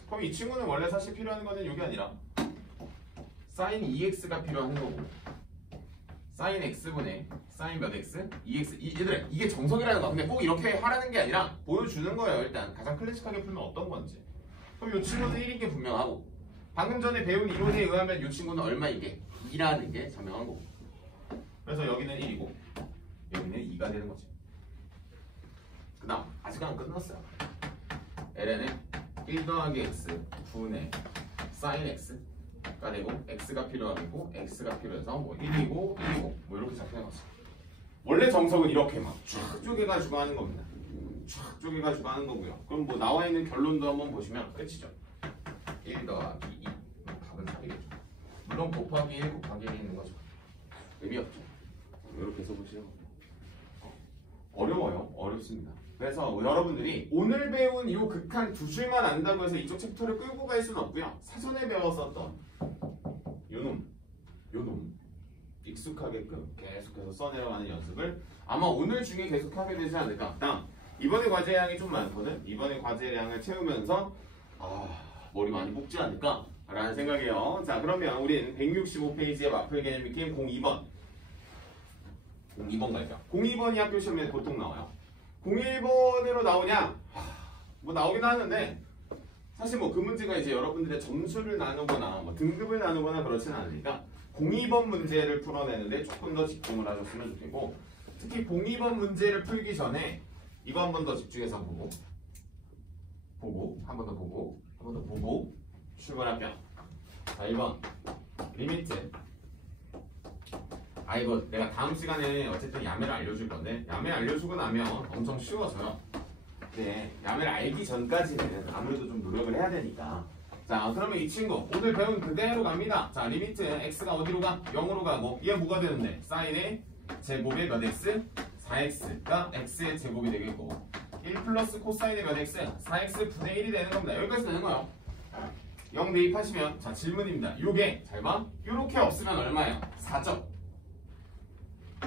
그럼 이 친구는 원래 사실 필요한 거는 요게 아니라 sin 2x가 필요한 거고 sin x분의 sin 몇 x? 2x 얘들아 이게 정석이라는 거. 근데 꼭 이렇게 하라는 게 아니라 보여주는 거예요. 일단 가장 클래식하게 풀면 어떤 건지. 그럼 이 친구는 1인 게 분명하고 방금 전에 배운 이론에 의하면 이 친구는 얼마인 게 2라는 게 자명한 거고. 그래서 여기는 1이고 여기는 2가 되는 거지. 그 다음 아직은 안 끝났어요. ln은 1 더하기 x 분의 sin x가 되고 x가 필요하고 x가 필요해서 뭐 1이고 1이고 뭐 이렇게 잡혀나갔어. 원래 정석은 이렇게 막 쫙 쪼개가지고 하는 겁니다. 쫙 쪼개가지고 하는 거고요. 그럼 뭐 나와 있는 결론도 한번 보시면 끝이죠. 1 더하기 2 답은 4이겠죠. 물론 곱하기 1 곱하기 1이 있는 거죠. 의미 없죠. 이렇게 써보시는 겁니다. 어려워요. 어렵습니다. 그래서 여러분들이 오늘 배운 이 극한 두 줄만 안다고 해서 이쪽 챕터를 끌고 갈 수는 없고요. 사전에 배웠었던 요놈 익숙하게끔 계속해서 써내려가는 연습을 아마 오늘 중에 계속 하게 되지 않을까. 다음 이번에 과제량이 좀 많거든. 이번에 과제량을 채우면서 머리 많이 뽑지 않을까 라는 생각이에요. 자, 그러면 우린 165페이지의 마플 개념 게임 02번 02번 갈게요. 02번이 학교 시험에 보통 나와요. 01번으로 나오냐? 뭐 나오긴 하는데 사실 뭐 그 문제가 이제 여러분들의 점수를 나누거나 뭐 등급을 나누거나 그렇지는 않으니까 02번 문제를 풀어내는데 조금 더 집중을 하셨으면 좋겠고, 특히 02번 문제를 풀기 전에 이거 한 번 더 집중해서 보고 한 번 더 보고 출발할게요. 자, 1번 리미트. 이거 내가 다음 시간에 어쨌든 야매를 알려줄 건데 야매 알려주고 나면 엄청 쉬워서요. 네, 야매를 알기 전까지는 아무래도 좀 노력을 해야 되니까. 자, 그러면 이 친구 오늘 배운 그대로 갑니다. 자, 리미트 x가 어디로 가? 0으로 가고 얘 뭐가 되는데? 사인의 제곱의 몇 x? 4x가 x의 제곱이 되겠고 1 플러스 코사인의 몇 x? 4x 분의 1이 되는 겁니다. 여기까지 되는 거예요. 0 대입하시면 자, 질문입니다. 요게 잘 봐. 요렇게 없으면 얼마예요? 4점.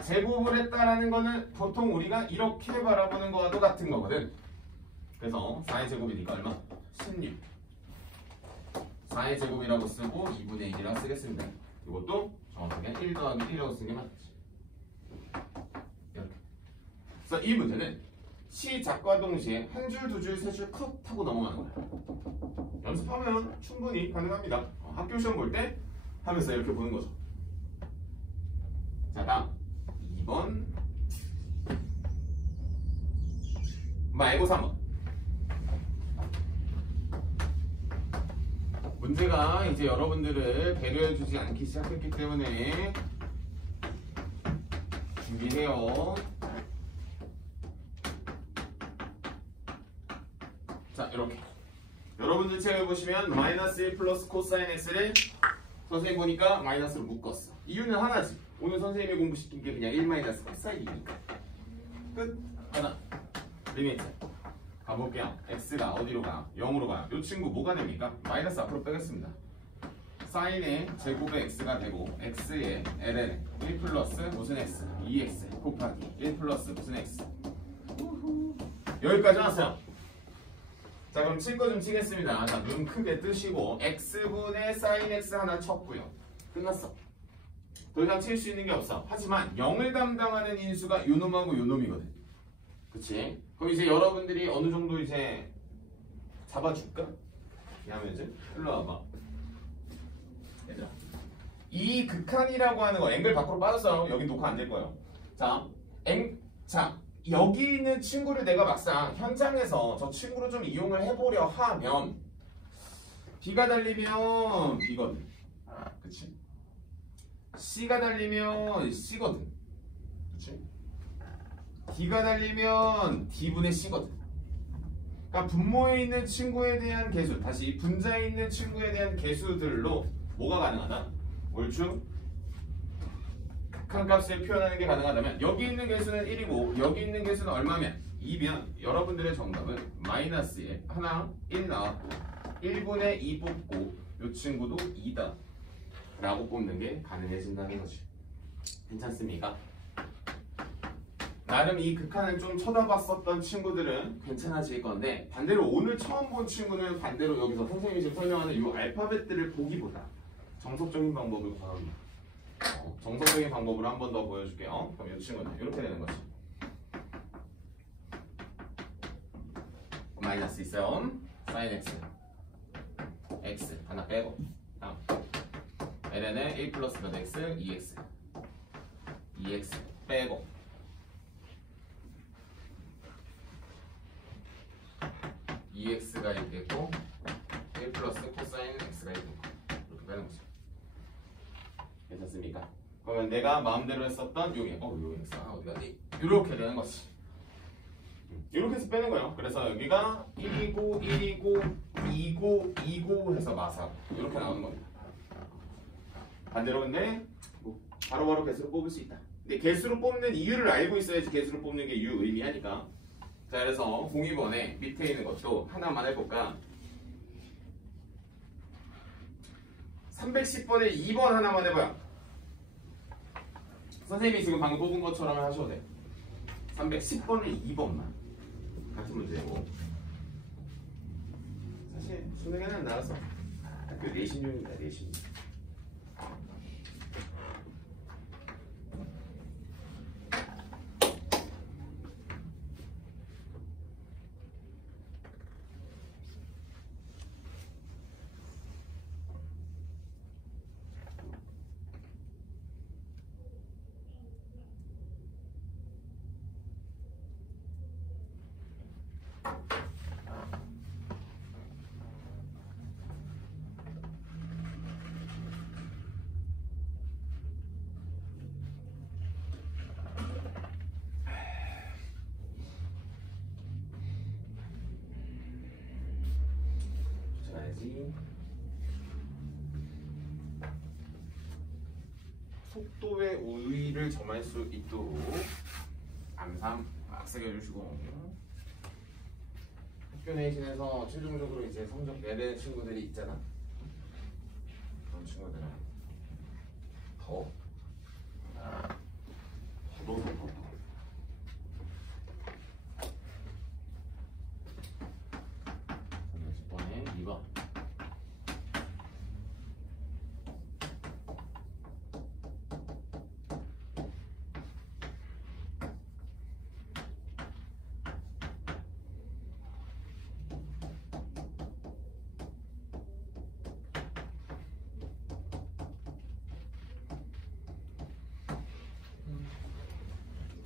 제곱을 했다라는 거는 보통 우리가 이렇게 바라보는 거와도 같은 거거든. 그래서 4의 제곱이니까 얼마? 16. 4의 제곱이라고 쓰고 2분의 1이라고 쓰겠습니다. 이것도 정확하게 1 더하기 1이라고 쓰는 게 맞지. 이렇게. 그래서 이 문제는 시작과 동시에 한 줄, 두 줄, 세 줄 컷 하고 넘어가는 거예요. 연습하면 충분히 가능합니다. 학교 시험 볼 때 하면서 이렇게 보는 거죠. 자, 다음 2번 말고 3번. 문제가 이제 여러분들을 배려해주지 않기 시작했기 때문에 준비해요. 자, 이렇게 여러분들 책을 보시면 마이너스 1 플러스 코사인 x를 선생님 보니까 마이너스로 묶었어. 이유는 하나지. 오늘 선생님이 공부시킨 게 그냥 1 마이너스 코사인이니까. 끝. 하나. 리미트. 가볼게요. x가 어디로 가? 0으로 가요. 이 친구 뭐가 됩니까? 마이너스 앞으로 빼겠습니다. 사인의 제곱의 x가 되고 x의 ln의 1 플러스 무슨 x 2x 곱하기 1 플러스 무슨 x 여기까지 왔어요. 자 그럼 칠 거 좀 치겠습니다. 자 눈 크게 뜨시고 x분의 사인 x 하나 쳤고요. 끝났어. 더 이상 칠 수 있는 게 없어. 하지만 0을 담당하는 인수가 요 놈하고 요 놈이거든. 그치? 그럼 이제 여러분들이 어느 정도 이제 잡아줄까? 이하면서 일로 와봐. 얘들아. 이 극한이라고 하는 거 앵글 밖으로 빠졌어요. 여기 녹화 안 될 거예요. 자, 여기 있는 친구를 내가 막상 현장에서 저 친구를 좀 이용을 해보려 하면 B가 달리면 B거든. 그치? C가 달리면 C거든. 그치? D가 달리면 D분의 C거든. 그러니까 분모에 있는 친구에 대한 개수, 다시 분자에 있는 친구에 대한 개수들로 뭐가 가능하다? 옳죠? 극한 값을 표현하는 게 가능하다면 여기 있는 개수는 1이고 여기 있는 개수는 얼마면 2면 여러분들의 정답은 마이너스에 하나 1 나왔고 1분의 2 뽑고 이 친구도 2다 라고 뽑는 게 가능해진다는 거지. 괜찮습니까? 나름 이 극한을 좀 쳐다봤었던 친구들은 괜찮아질 건데 반대로 오늘 처음 본 친구는 반대로 여기서 선생님이 지금 설명하는 이 알파벳들을 보기보다 정석적인 방법을 봐요. 정석적인 방법으로 한 번 더 보여줄게요. 그럼 이 친구는 이렇게 되는 거지. 마이너스 있어요. 사인 x x 하나 빼고 다음 ln의 1 플러스 몇 x 2x 2x 빼고 2x가 있겠고 1 플러스 코사인 x가 있겠고 이렇게 빼는 거죠. 괜찮습니까? 그러면 내가 마음대로 했었던 요게 요 x가 어디 갔니? 이렇게 되는 거지. 이렇게 해서 빼는 거예요. 그래서 여기가 1이고 1이고 2고 2고 해서 마사고 이렇게 나오는 겁니다. 반대로 근데 바로바로 개수로 뽑을 수 있다. 근데 개수로 뽑는 이유를 알고 있어야지 개수로 뽑는 게 유의미하니까. 자 그래서 02번에 밑에 있는 것도 하나만 해볼까? 310번에 2번 하나만 해봐요. 선생님이 지금 방금 뽑은 것처럼 하셔도 돼. 310번에 2번만 같은 문제고 사실 수능에는 나와서 그 내신용입니다. 내신. 속도의 우위를 점할 수 있도록 암삼 막 새겨주시고 학교 내신에서 최종적으로 이제 성적 내는 친구들이 있잖아. 그런 친구들은 더 높은 10번에 2번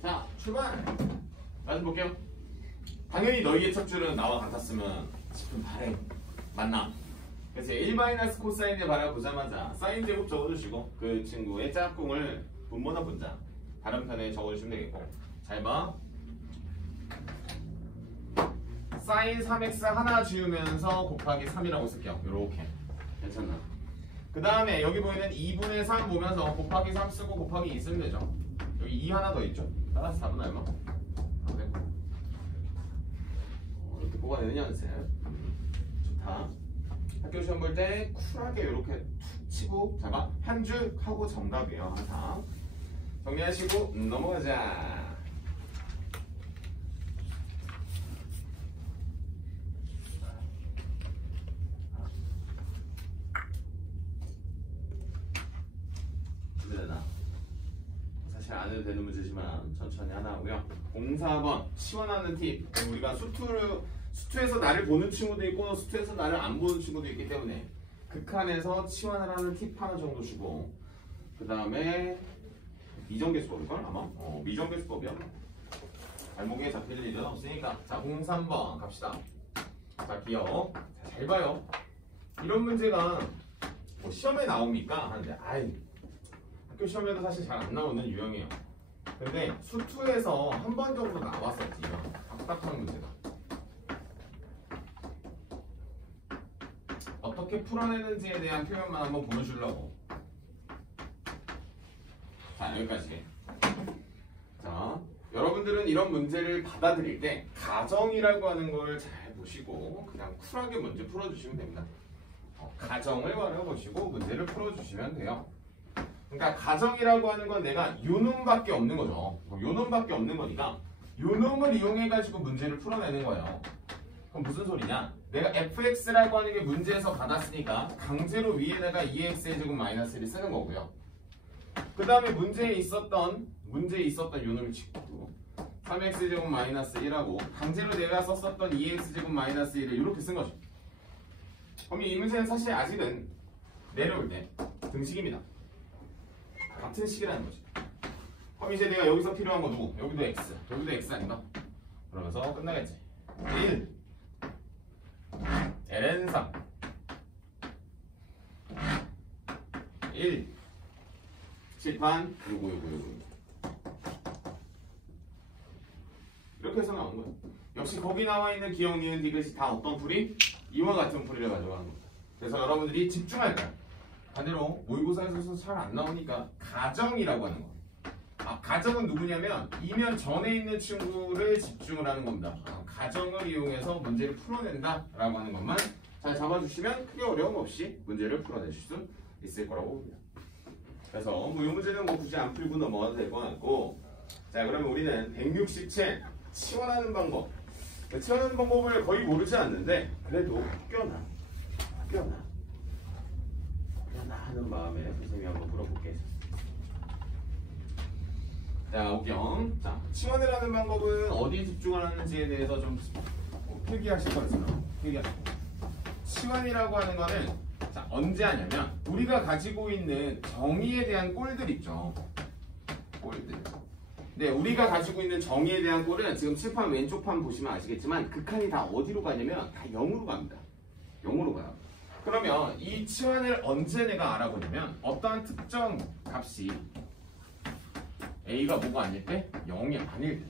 자, 출발! 마저 볼게요. 당연히 너희의 첫 줄은 나와 같았으면 싶은 바램 맞나? 그래서 1 코사인의 바라 보자마자 사인 제곱 적어주시고 그 친구의 짝꿍을 분모나 분자 다른 편에 적어주시면 되겠고 잘 봐. 사인 3x 하나 지우면서 곱하기 3이라고 쓸게요. 요렇게 괜찮나? 그 다음에 여기 보이는 2분의 3 보면서 곱하기 3 쓰고 곱하기 2 쓰면 되죠. 여기 2 하나 더 있죠. 따라서 4분 얼마? 이렇게 뽑아내는 연습 좋다. 학교 시험 볼 때 쿨하게 이렇게 툭 치고 자가 한 줄 하고 정답이에요. 항상 정리하시고 넘어가자. 사실 안 해도 되는 문제지만 천천히 하나 하고요. 04번 치환하는 팁. 우리가 수투에서 나를 보는 친구도 있고 수투에서 나를 안 보는 친구도 있기 때문에 극한에서 치환을 하는 팁 하나 정도 주고, 그 다음에 미정계수법일걸 아마? 미정계수법이야. 발목에 잡힐 일은 없으니까. 자, 03번 갑시다. 자, 기억. 자, 잘 봐요. 이런 문제가 뭐 시험에 나옵니까? 하는데 학교 시험에도 사실 잘 안 나오는 유형이에요. 근데 수투에서 한 번 정도 나왔었지. 이런 답답한 문제가. 어떻게 풀어내는지에 대한 표현만 한번 보여주려고. 자, 여기까지. 자, 여러분들은 이런 문제를 받아들일 때 가정이라고 하는 걸 잘 보시고 그냥 쿨하게 문제 풀어주시면 됩니다. 가정을 바라보시고 문제를 풀어주시면 돼요. 그러니까 가정이라고 하는 건 내가 요놈밖에 없는 거죠. 요놈밖에 없는 거니까 요놈을 이용해가지고 문제를 풀어내는 거예요. 그럼 무슨 소리냐? 내가 fx라고 하는 게 문제에서 받았으니까 강제로 위에다가 2x의 제곱 마이너스 1을 쓰는 거고요. 그 다음에 문제에 있었던 요놈을 찍고 3x 제곱 마이너스 1하고 강제로 내가 썼었던 2x 제곱 마이너스 1을 이렇게 쓴 거죠. 그럼 이 문제는 사실 아직은 내려올 때 등식입니다. 같은 식이라는 거지. 그럼 이제 내가 여기서 필요한 거 누구? 여기도 x, 여기도 x 아닌가? 그러면서 끝나겠지. 1 ln3 1 칠판 요거 이렇게 해서 나온 거야. 역시 거기 나와 있는 기억, 니은, 디귿이 다 어떤 풀이? 이와 같은 풀이를 가져가는 겁니다. 그래서 여러분들이 집중할 거야. 반대로 모의고사에서 잘 안 나오니까 가정이라고 하는 거. 가정은 누구냐면 이면 전에 있는 친구를 집중을 하는 겁니다. 가정을 이용해서 문제를 풀어낸다 라고 하는 것만 잘 잡아주시면 크게 어려움 없이 문제를 풀어내실 수 있을 거라고 봅니다. 그래서 이 문제는 굳이 안 풀고 넘어가도 될 것 같고, 자, 그러면 우리는 167 치환하는 방법. 치환하는 방법을 거의 모르지 않는데 그래도 껴나 하는 마음에 선생님이 한번 물어볼게요. 자, 옥경. 자, 치환을 하는 방법은 어디에 집중하는지에 대해서 좀 필기하실 거였어요. 필기하실 거. 치환이라고 하는 거는 자, 언제 하냐면 우리가 가지고 있는 정의에 대한 꼴들 있죠. 꼴들. 네, 우리가 가지고 있는 정의에 대한 꼴은 지금 칠판 왼쪽 판 보시면 아시겠지만 극한이 다 어디로 가냐면 다 0으로 갑니다. 0으로 가요. 그러면 이 치환을 언제 내가 알아보냐면 어떠한 특정 값이 A가 뭐가 아닐 때? 0이 아닐 때.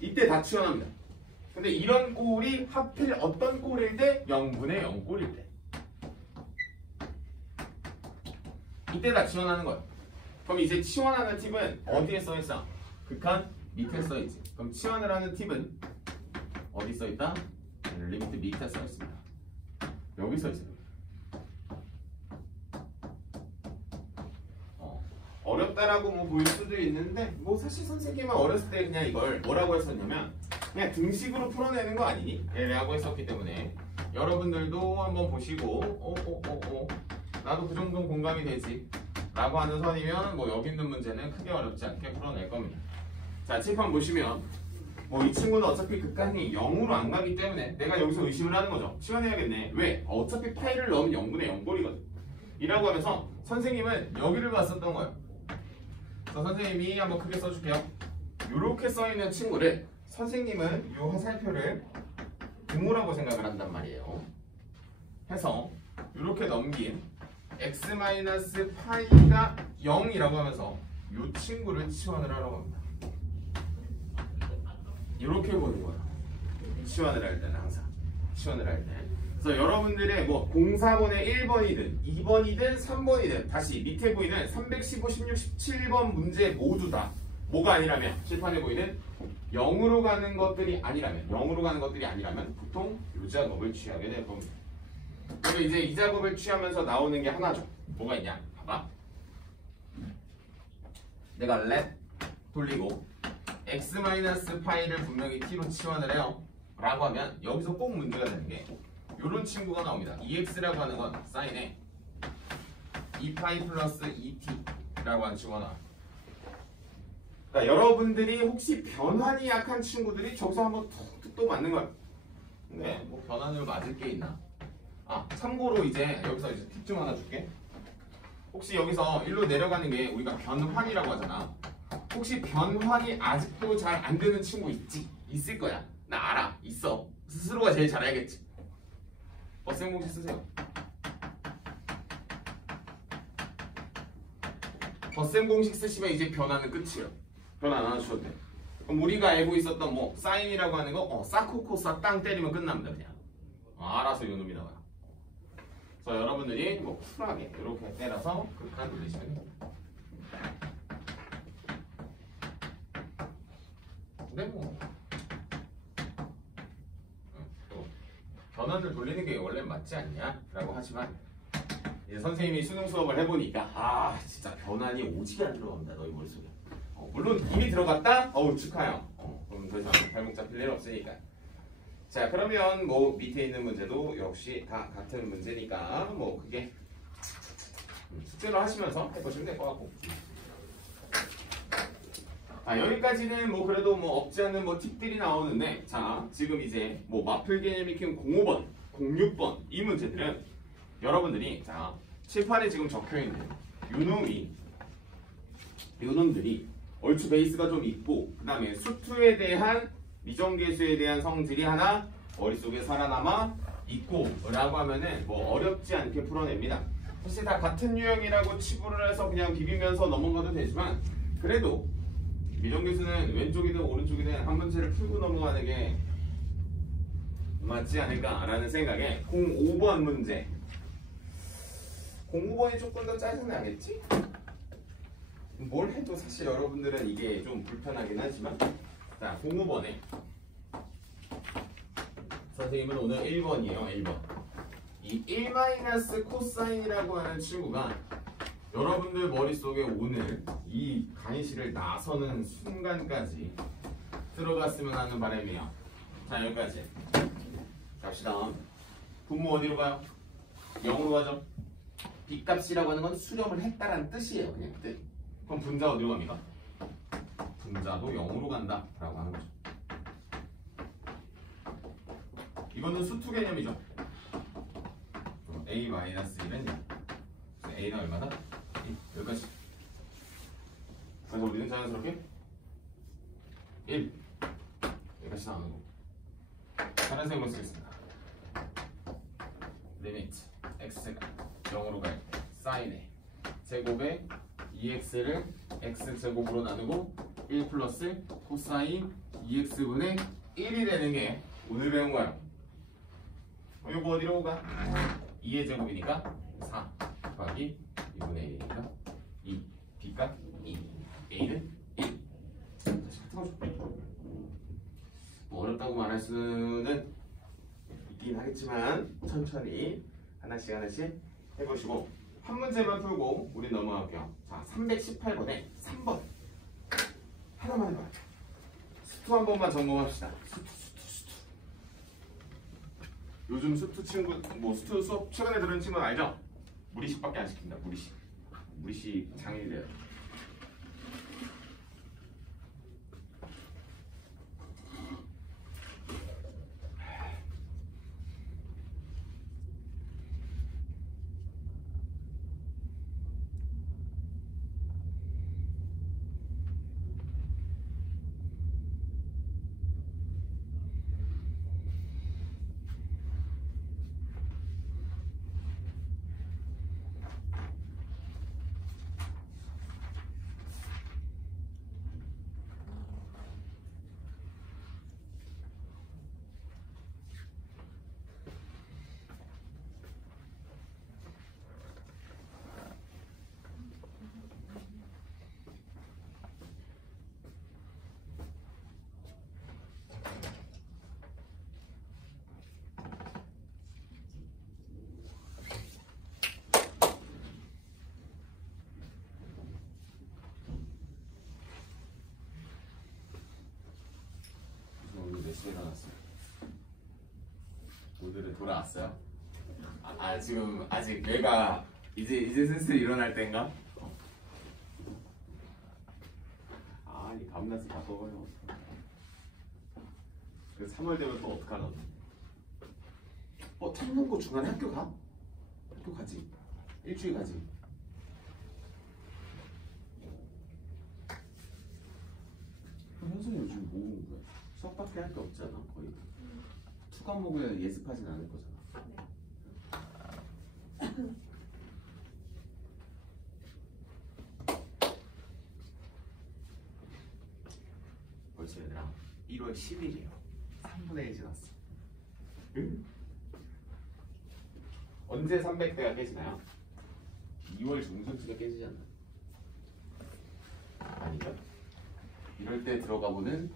이때 다 치환합니다. 근데 이런 꼴이 하필 어떤 꼴일 때? 0분의 0 꼴일 때. 이때 다 치환하는 거예요. 그럼 이제 치환하는 팁은 어디에 써있어? 극한 밑에 써있지. 그럼 치환을 하는 팁은 어디 써있다? 리미트 밑에 써있습니다. 여기 써있어요. 어렵다라고 뭐 보일 수도 있는데 뭐 사실 선생님은 어렸을 때 그냥 이걸 뭐라고 했었냐면 그냥 등식으로 풀어내는 거 아니니? 라고 했었기 때문에 여러분들도 한번 보시고 나도 그 정도는 공감이 되지 라고 하는 선이면 뭐 여기 있는 문제는 크게 어렵지 않게 풀어낼 겁니다. 자, 칠판 보시면 뭐 이 친구는 어차피 극한이 0으로 안 가기 때문에 내가 여기서 의심을 하는 거죠. 치환해야겠네. 왜? 어차피 파이를 넣으면 0분의 0꼴이거든. 이라고 하면서 선생님은 여기를 봤었던 거예요. 그래서 선생님이 한번 크게 써줄게요. 이렇게 써있는 친구를 선생님은 이 화살표를 등호라고 생각을 한단 말이에요. 해서 이렇게 넘긴 x-파이가 0이라고 하면서 이 친구를 치환을 하라고 합니다. 이렇게 보는 거예요. 치환을 할 때는 항상. 치환을 할 때. 그래서 여러분들의 뭐 04번의 1번이든 2번이든 3번이든 다시 밑에 보이는 315, 16, 17번 문제 모두 다 뭐가 아니라면 칠판에 보이는 0으로 가는 것들이 아니라면 보통 이 작업을 취하게 될 겁니다. 그리고 이제 이 작업을 취하면서 나오는 게 하나죠. 뭐가 있냐? 봐봐. 내가 렛 돌리고 x-파이를 분명히 t로 치환을 해요. 라고 하면 여기서 꼭 문제가 되는 게 이런 친구가 나옵니다. ex라고 하는 건 사인에 2파이 플러스 2t라고 하는 친구가 나와요. 그러니까 여러분들이 혹시 변환이 약한 친구들이 저기서 한번 툭툭 또 맞는 거야. 근데 뭐 변환을 맞을 게 있나? 아, 참고로 이제 여기서 이제 팁 좀 하나 줄게. 혹시 여기서 일로 내려가는 게 우리가 변환이라고 하잖아. 혹시 변환이 아직도 잘 안 되는 친구 있지? 있을 거야. 나 알아. 있어. 스스로가 제일 잘 알겠지. 버센 공식 쓰세요. 버센 공식 쓰시면 이제 변환은 끝이에요. 변환 안 하셔도 돼. 그럼 우리가 알고 있었던 뭐 사인이라고 하는 거 사코코사 땅 때리면 끝납니다. 그냥 알아서 요놈이 나와요. 그래서 여러분들이 뭐 쿨하게 이렇게 때려서 극한 돌리시면 됩니다. 근데 뭐 또 변환을 돌리는 게 원래 맞지 않냐? 라고 하지만 이제 선생님이 수능 수업을 해보니까 진짜 변환이 오지게 안 들어갑니다. 너희 머릿속에. 물론 이미 들어갔다? 축하해요. 그럼 더 이상 발목 잡힐 일 없으니까. 자, 그러면 뭐 밑에 있는 문제도 역시 다 같은 문제니까 뭐 그게 숙제로 하시면서 해보시면 될 것 같고. 여기까지는 뭐 그래도 뭐 없지 않은 뭐 팁들이 나오는데, 자, 지금 이제 뭐 마플 개념 익힘 05번, 06번 이 문제들은 여러분들이 자 칠판에 지금 적혀있는 요놈들이 얼추 베이스가 좀 있고, 그 다음에 수투에 대한 미정계수에 대한 성질이 하나 머릿속에 살아남아 있고 라고 하면은 뭐 어렵지 않게 풀어냅니다. 사실 다 같은 유형이라고 치부를 해서 그냥 비비면서 넘어가도 되지만, 그래도 미정계수는 왼쪽이든 오른쪽이든 한 문제를 풀고 넘어가는 게 맞지 않을까라는 생각에 05번 문제. 05번이 조금 더 짜증나겠지? 뭘 해도 사실 여러분들은 이게 좀 불편하긴 하지만, 자, 05번에 선생님은 오늘 1번이에요. 1번. 이 1 코사인이라고 하는 친구가 여러분들 머릿속에 오늘 이 강의실을 나서는 순간까지 들어갔으면 하는 바람이에요. 자, 여기까지 갑시다. 분모 어디로 가요? 0으로 가죠. 빚값이라고 하는 건 수렴을 했다라는 뜻이에요. 그냥 뜻. 그럼 분자 어디로 갑니까? 분자도 0으로 간다 라고 하는 거죠. 이거는 수투 개념이죠. A-1은 0. A는 얼마다? 1. 여기까지. 그래서 우리는 자연스럽게 1. 여기까지 나오는 거고. 다른 색으로 쓰겠습니다. 리미트 x가 0으로 갈 때 사인에 제곱에 2x를 x제곱으로 나누고 1 플러스 코사인 2x분의 1이 되는 게 오늘 배운 거예요. 이거 어디로 가? 2의 제곱이니까 4 곱하기 2분의 1이니까 2 b가 2 a는 1. 다시 같은 거죠. 뭐 어렵다고 말할 수는 있긴 하겠지만 천천히 하나씩 해보시고 한 문제만 풀고 우리 넘어갈게요. 자, 318번에 3번 하나만 해봐요. 수투 한 번만 점검합시다. 수투. 요즘 수투 친구, 뭐 수투 수업 최근에 들은 친구는 알죠? 무리식밖에 안 시킵니다. 무리식 장인이 돼요. 오늘은 돌아왔어요. 지금 아직 뇌가 이제 슬슬 일어날 때인가? 이 밤낮을 바꿔버려. 그래서 3월 되면 또 어떡하나? 창문고 중간에 학교 가? 학교 가지. 일주일 가지. 그럼 현선이 요즘 뭐 하는 거야? 수학밖에 할 게 없잖아 거의. 투 과목은 예습하진 않을 거잖아. 벌써 얘들아 1월 10일이에요. 3분의 1 지났어. 응? 언제 300대가 깨지나요? 2월 중순쯤에 깨지지 않나? 아니죠? 이럴 때 들어가 보는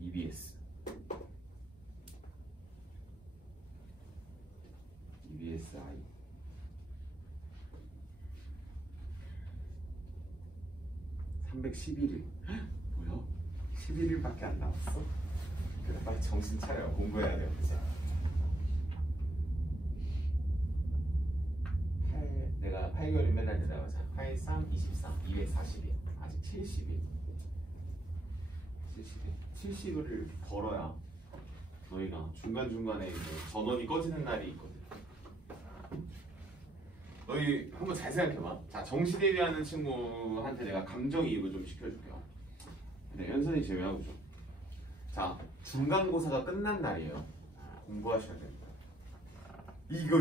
EBSI 311일. 뭐야? 11일밖에 안 남았어? 그래 빨리 정신 차려. 공부해야 돼 이제. 내가 8개월이 맨날 되자마자 8, 3, 23, 240일. 아직 70일. 70일을 벌어야 너희가 중간중간에 이제 전원이 꺼지는 날이 있거든. 너희 한번 잘 생각해봐. 자, 정시대비하는 친구한테 내가 감정이입을 좀 시켜줄게요. 네, 현선이 제외하고 좀. 자, 중간고사가 끝난 날이에요. 공부하셔야 됩니다. 이거.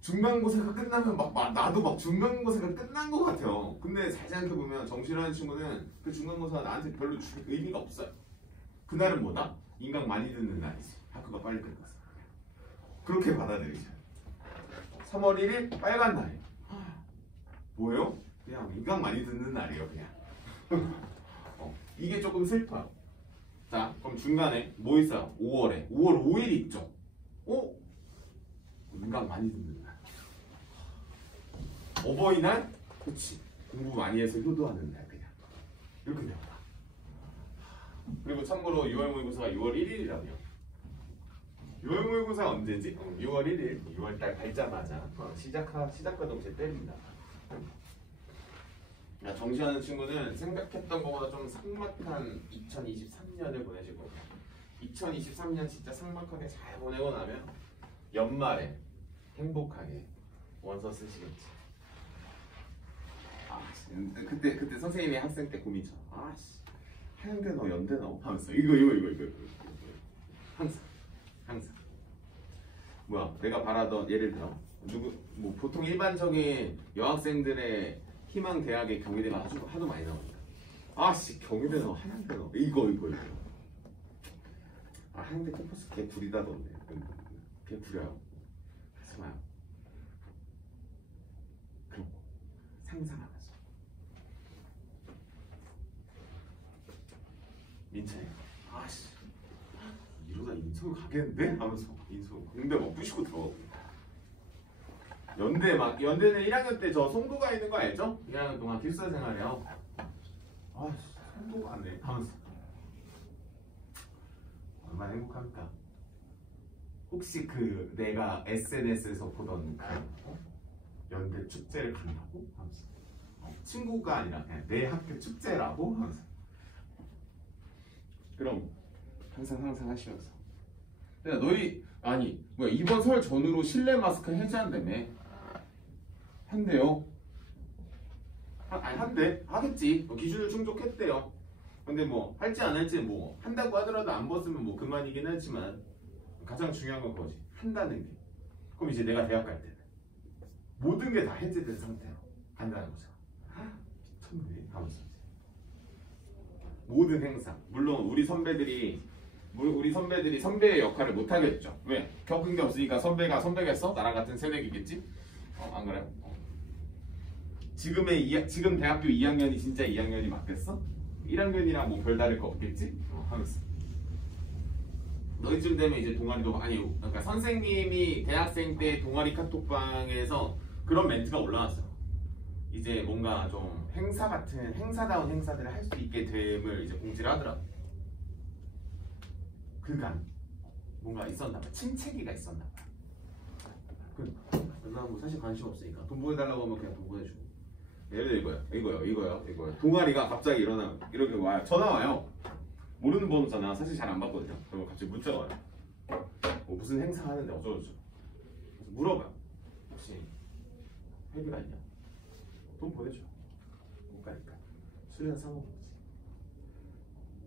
중간고사가 끝나면 나도 막 중간고사가 끝난 것 같아요. 근데 잘 생각해보면 정시라는 친구는 그 중간고사가 나한테 별로 의미가 없어요. 그날은 뭐다? 인강 많이 듣는 날이지. 학교가 빨리 끝났어. 그렇게 받아들이죠. 3월 1일 빨간 날이에요. 뭐예요? 그냥 인강 많이 듣는 날이에요. 그냥. 이게 조금 슬퍼요. 자, 그럼 중간에 뭐 있어요? 5월 5일 있죠? 인강 많이 듣는 날. 어버이날? 그치. 공부 많이 해서 효도하는 날. 그냥 이렇게 되었다. 그리고 참고로 6월 모의고사가 6월 1일이라며. 6월 모의고사 언제지? 6월 1일. 6월달 갈자마자 시작과 동시에 때립니다. 정시하는 친구는 생각했던 것보다 좀 삭막한 2023년을 보내실 거고, 2023년 진짜 삭막하게 잘 보내고 나면 연말에 행복하게 원서 쓰시겠지. 그때 선생님이 학생 때 고민처럼 하얀데 넣어 연대 넣어 하면서 이거 항상 뭐야 내가 바라던 예를 들어 뭐 보통 일반적인 여학생들의 희망 대학의 경희대가 하도 많이 나오니까 경희대 넣어 하얀데 넣어 이거 하얀데 캠퍼스 개 구리다던데 개 구려요. 하지 마요. 그런 거 상상하면서 민찬이 이러다 인서울 가겠는데? 하면서 인서울 공대 막 부시고 들어가고. 연대는 1학년 때 저 송도가 있는 거 알죠? 2학년 동안 기숙사 생활해요. 송도 가네 하면서 얼마나 행복합니까? 혹시 내가 SNS에서 보던 연대 축제를 간다고? 하면서 친구가 아니라 그냥 내 학교 축제라고? 하면서 그럼 항상 하시면서 너희 이번 설 전후로 실내 마스크 해제한다며. 한대요. 한대 하겠지. 기준을 충족했대요. 근데 뭐 할지 안 할지 뭐 한다고 하더라도 안 벗으면 뭐 그만이긴 하지만 가장 중요한 건 그거지. 한다는 게. 그럼 이제 내가 대학 갈 때는 모든 게 다 해제된 상태로 간다는 거죠. 미쳤네 하면서 모든 행사. 물론 우리 선배들이 선배의 역할을 못 하겠죠. 왜? 겪은 게 없으니까 선배가 했어? 나랑 같은 새내기겠지? 안 그래요? 지금 대학교 2학년이 진짜 2학년이 맞겠어? 1학년이랑 뭐 별다를 거 없겠지? 하면서 너희쯤 되면 이제 동아리도 그러니까 선생님이 대학생 때 동아리 카톡방에서 그런 멘트가 올라왔어요. 이제 뭔가 좀 행사다운 행사들을 할 수 있게 됨을 이제 공지를 하더라고. 그간 뭔가 있었나 봐. 침체기가 있었나 봐. 나뭐 사실 관심 없으니까 돈 보내달라고 하면 그냥 돈 보내주고. 예를 들어 이거요. 동아리가 갑자기 이렇게 와요. 전화 와요. 모르는 번호 전화 사실 잘 안 받거든요. 그러면 갑자기 문자가 와요. 뭐 무슨 행사 하는데 어쩌고저쩌고. 그래서 물어봐요. 혹시 회비가 있냐? 돈 보내줘. 못 가니까 술이나 사 먹었지.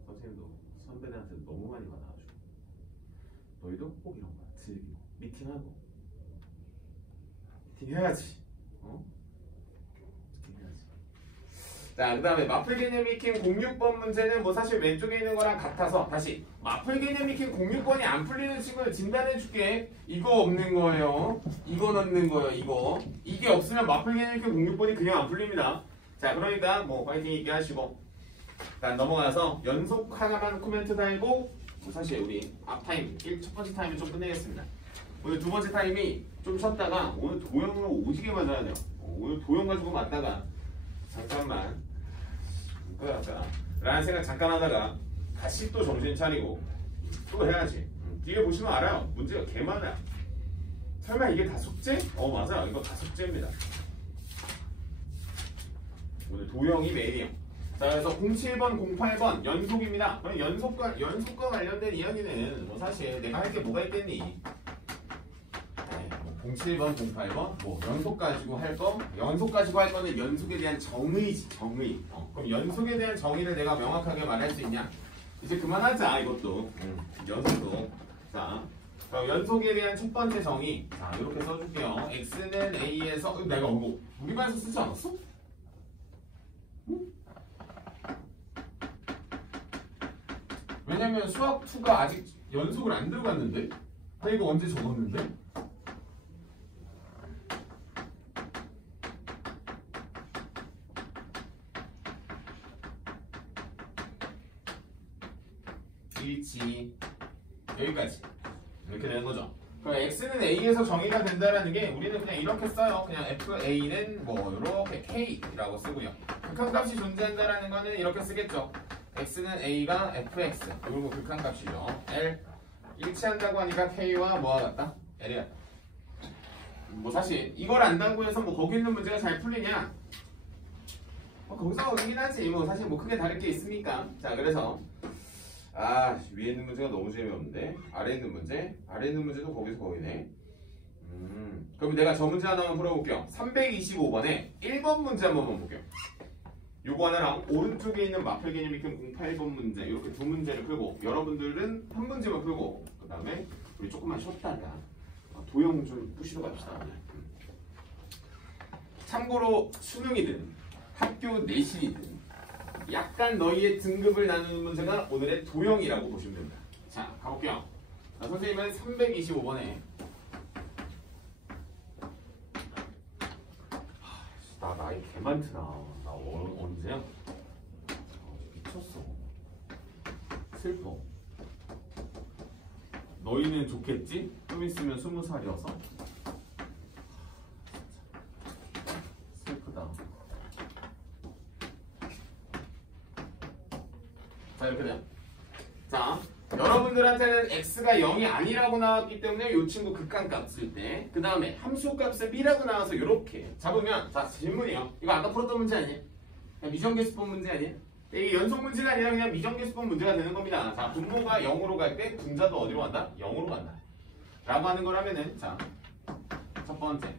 선생님도 선배들한테 너무 많이 받아가지고 너희도 꼭 이런 거야. 즐기고 미팅하고 미팅해야지. 자, 그 다음에 마플 개념 익힌 06번 문제는 뭐 사실 왼쪽에 있는 거랑 같아서 다시 마플 개념 익힌 06번이 안 풀리는 친구는 진단해 줄게. 이거 없는 거예요. 이거 넣는 거예요. 이게 없으면 마플 개념 익힌 06번이 그냥 안 풀립니다. 자, 그러니까 뭐 파이팅 있게 하시고 일단 넘어가서 연속 하나만 코멘트 달고 뭐 사실 우리 앞타임 첫 번째 타임은 좀 끝내겠습니다. 오늘 두 번째 타임이 좀 쉬었다가 오늘 도형으로 오지게 맞아야 돼요. 오늘 도형 가지고 맞다가 잠깐만 그거였잖아 라는 생각 잠깐 하다가 다시 또 정신 차리고 또 해야지. 뒤에 보시면 알아요. 문제가 개 많아요. 설마 이게 다 숙제? 맞아요. 이거 다 숙제입니다. 오늘 도형이 메인이에요. 자, 그래서 07번, 08번 연속입니다. 그럼 연속과 관련된 이야기는 뭐 사실 내가 할 게 뭐가 있겠니? 07번, 08번 뭐 연속 가지고 할 거는 연속에 대한 정의지. 정의. 그럼 연속에 대한 정의를 내가 명확하게 말할 수 있냐? 이제 그만하자 이것도. 연속도. 자, 연속에 대한 첫 번째 정의. 자, 이렇게 써줄게요. x는 a에서 내가 이거 우리 반에서 쓰지 않았어? 응? 왜냐면 수학 2가 아직 연속을 안 들어갔는데? 나 이거 언제 적었는데? 일치 여기까지 이렇게 되는 거죠. 그럼 x는 a에서 정의가 된다라는 게 우리는 그냥 이렇게 써요. 그냥 fa는 뭐 이렇게 k라고 쓰고요. 극한값이 존재한다라는 거는 이렇게 쓰겠죠. x는 a가 fx 그리고 극한값이죠. l 일치한다고 하니까 k와 뭐가 같다? l이 같다. 뭐 사실 이걸 안다고 해서 뭐 거기 있는 문제가 잘 풀리냐? 거기서 거기긴 하지. 뭐 사실 뭐 크게 다를 게 있습니까? 자, 그래서 위에 있는 문제가 너무 재미없는데 아래에 있는 문제도 거기서 거기네. 그럼 내가 저 문제 하나만 풀어볼게요. 325번에 1번 문제 한번 볼게요. 요거 하나랑 오른쪽에 있는 마플 개념 익힌 08번 문제 이렇게 두 문제를 풀고 여러분들은 한 문제만 풀고 그 다음에 우리 조금만 쉬었다가 도형 좀 푸시러 갑시다. 참고로 수능이든 학교 내신이든 약간 너희의 등급을 나누는 문제가 오늘의 도형이라고 보시면 됩니다. 자, 가볼게요. 자, 선생님은 325번에 나 나이 개 많더라. 나 언제야? 미쳤어. 슬퍼. 너희는 좋겠지? 좀 있으면 20살이어서 슬프다. 자, 이렇게 돼요. 자, 여러분들한테는 x가 0이 아니라고 나왔기 때문에 이 친구 극한값 쓸 때 그 다음에 함수값을 b라고 나와서 이렇게 잡으면 자, 질문이요. 이거 아까 풀었던 문제 아니에요? 미정계수법 문제 아니에요? 이게 연속 문제가 아니라 그냥 미정계수법 문제가 되는 겁니다. 자, 분모가 0으로 갈 때 분자도 어디로 간다? 0으로 간다. 라고 하는 거라면은 자, 첫 번째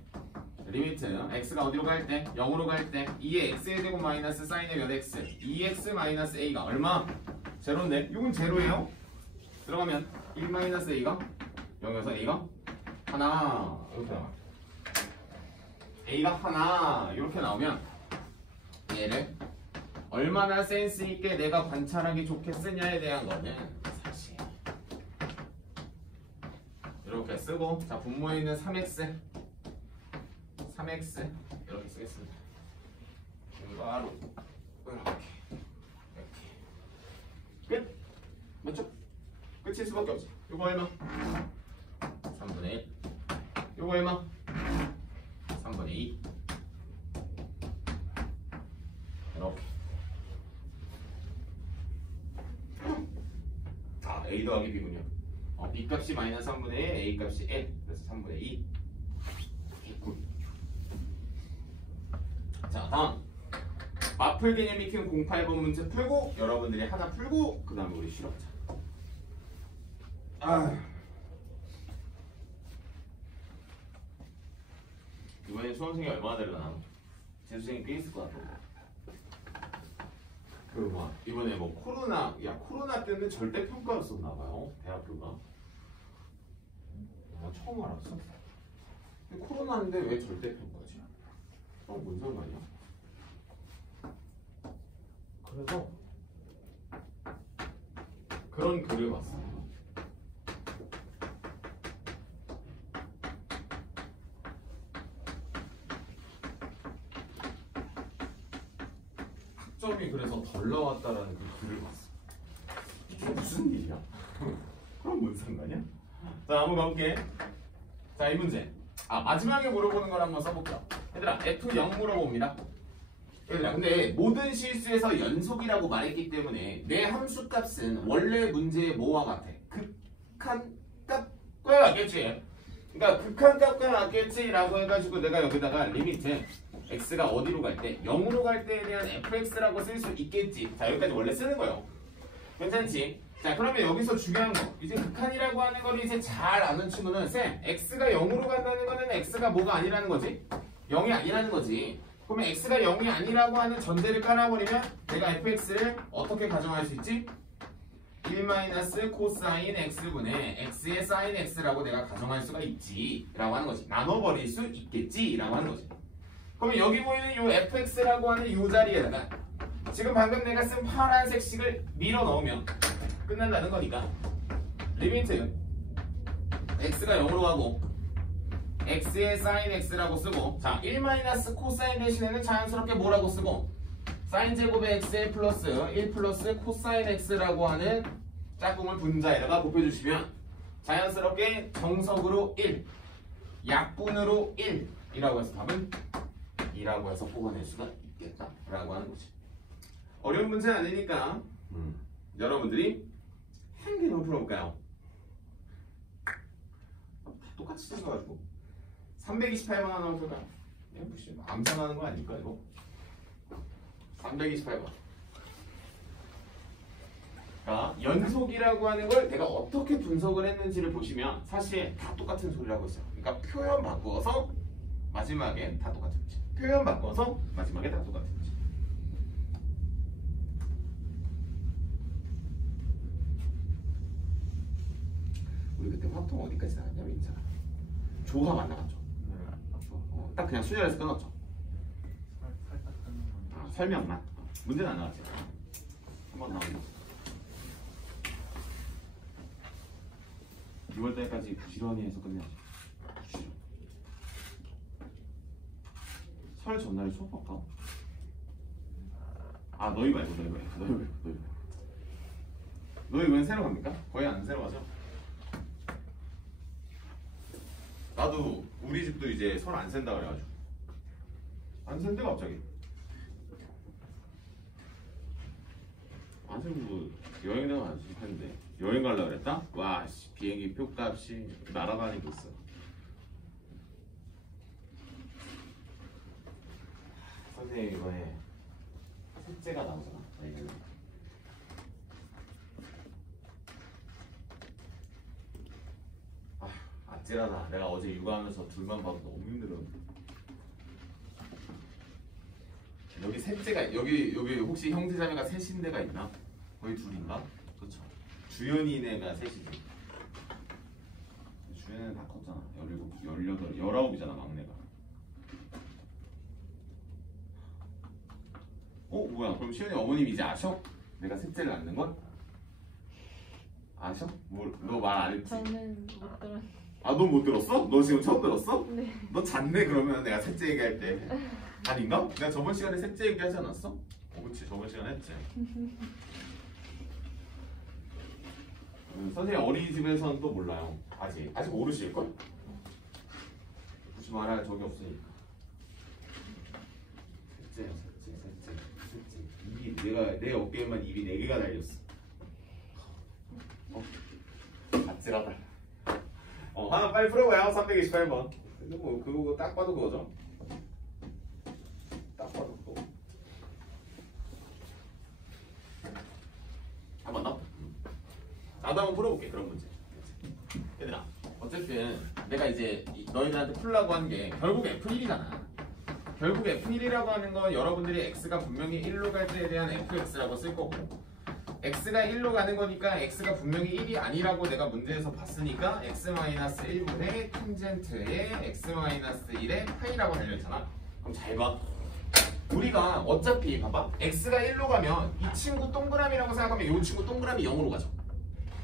리미트 x가 어디로 갈 때? 0으로 갈 때 2의 x의 제곱 마이너스 사인의 몇 x 2x 마이너스 a가 얼마? 제로인데 이건 제로예요. 들어가면 1 마이너스 a가 0에서 a가 하나 이렇게 나와. a가 하나 이렇게 나오면 얘를 얼마나 센스 있게 내가 관찰하기 좋게 쓰냐에 대한 거는 사실 이렇게 쓰고 자, 분모에 있는 3x 이렇게 쓰겠습니다. 바로 이렇게 끝. 맞죠? 끝일 수밖에 없지. 요거 얼마? 3분의 1. 요거 얼마? 3분의 2. 이렇게. A 더하기 B군요. B 값이 마이너스 3분의 1, A 값이 1. 그래서 3분의 2. 굿. 자, 다음. 마플 개념 익힌 08번 문제 풀고 여러분들이 하나 풀고 그 다음에 우리 실험자. 이번에 수험생이 얼마나 되려나? 재수생이 꽤 있을 것 같아. 이번에 뭐 코로나 때는 절대 평가였었나 봐요. 대학교가. 나 처음 알았어. 근데 코로나인데 왜 절대 평가지? 뭔 상관이야? 그래서 그런 글을 봤어요. 학점이 그래서 덜 나왔다라는 그 글을 봤어. 이게 무슨 일이야? 그럼 뭔 상관이야? 자, 한번 가볼게. 자, 이 문제. 마지막에 물어보는 걸 한번 써볼게요. 얘들아, F0 물어봅니다. 얘들아, 근데 모든 실수에서 연속이라고 말했기 때문에 내 함수 값은 원래 문제의 뭐와 같아? 극한 값과 같겠지? 그러니까 극한 값과 같겠지라고 해가지고 내가 여기다가 리미트 x가 어디로 갈 때? 0으로 갈 때에 대한 fx라고 쓸 수 있겠지. 자, 여기까지 원래 쓰는 거예요. 괜찮지? 자, 그러면 여기서 중요한 거. 이제 극한이라고 하는 걸 이제 잘 아는 친구는 쌤, x가 0으로 간다는 거는 x가 뭐가 아니라는 거지? 0이 아니라는 거지. 그러면 x가 0이 아니라고 하는 전제를 깔아버리면 내가 fx를 어떻게 가정할 수 있지? 1 코사인 x분의 x의 사인 x라고 내가 가정할 수가 있지 라고 하는 거지. 나눠버릴 수 있겠지 라고 하는 거지. 그러면 여기 보이는 요 fx라고 하는 요 자리에다가 지금 방금 내가 쓴 파란색 식을 밀어 넣으면 끝난다는 거니까 리미트 x가 0으로 가고 x의 사인 x라고 쓰고, 자, 1 코사인 대신에는 자연스럽게 뭐라고 쓰고 사인 제곱의 x의 플러스 1 플러스 코사인 x라고 하는 짝꿍을 분자에다가 곱해주시면 자연스럽게 정석으로 1, 약분으로 1이라고 해서 답은 2라고 해서 뽑아낼 수가 있겠다라고 하는 거지. 어려운 문제는 아니니까 여러분들이 한 개만 풀어볼까요? 똑같이 생겨가지고 328번 하나 풀까요? 무슨 암산하는 거 아닐까 이거? 328번. 자, 연속이라고 하는 걸 내가 어떻게 분석을 했는지를 보시면 사실 다 똑같은 소리를 하고 있어요. 그러니까 표현 바꾸어서 마지막에 다 똑같은 거지. 표현 바꿔서 마지막에 다 똑같은 거지. 우리 그때 화통 어디까지 나갔냐면 인사가 조합 안 나갔죠. 딱 그냥 순열해서 끊었죠. 설명만. 문제는 안 나왔지. 한번 나오고 6월달까지 부지런히 해서 끝내야지. 설 전날에 수업할까? 너희 말고. 너희 웬 새로 갑니까? 거의 안 새로 가죠? 나도 우리 집도 이제 설 안 센다 그래가지고 안 센대 갑자기. 안 세고 여행은 안 했는데 여행 가려고 그랬다? 와 씨, 비행기 표값이 날아다니고 있어. 선생님 이번에 셋째가 나오잖아. 아찔하다. 내가 어제 육아하면서 둘만 봐도 너무 힘들었는데. 여기 셋째가 여기 혹시 형제자매가 셋인 데가 있나? 거의 둘인가? 그렇죠. 주연이네가 셋이지. 주연이는 다 컸잖아. 17, 18, 19이잖아 막내가. 뭐야? 그럼 시연이 어머님 이제 아셔? 내가 셋째를 낳는 건? 아셔? 너 말 안 했지? 저는 못 들었어요. 너 못 들었어? 너 지금 처음 들었어? 네. 너 잤네 그러면 내가 셋째 얘기할 때. 아닌가? 내가 저번 시간에 셋째 얘기하지 않았어? 그치 저번 시간에 했지. 선생님 어린이집에서는 또 몰라요. 아직 모르실걸? 굳이 말할 적이 없으니까. 셋째. 입이 내 어깨에만 입이 4개가 달렸어. 아찔하다. 하나 빨리 풀어봐요. 328번. 근데 뭐 그거 딱 봐도 그거죠. 딱 봐도 그거. 한 번 더. 나도 한번 풀어볼게 그런 문제. 얘들아, 어쨌든 내가 이제 너희들한테 풀라고 한 게 결국 F1이잖아. 결국 F1이라고 하는 건 여러분들이 x가 분명히 1로 갈 때에 대한 fx라고 쓸 거고, x가 1로 가는 거니까 x가 분명히 1이 아니라고 내가 문제에서 봤으니까 x-1분의 탄젠트의 x-1의 파이라고 달려있잖아. 그럼 잘 봐. 우리가 어차피 봐봐, x가 1로 가면 이 친구 동그라미라고 생각하면 이 친구 동그라미 0으로 가죠.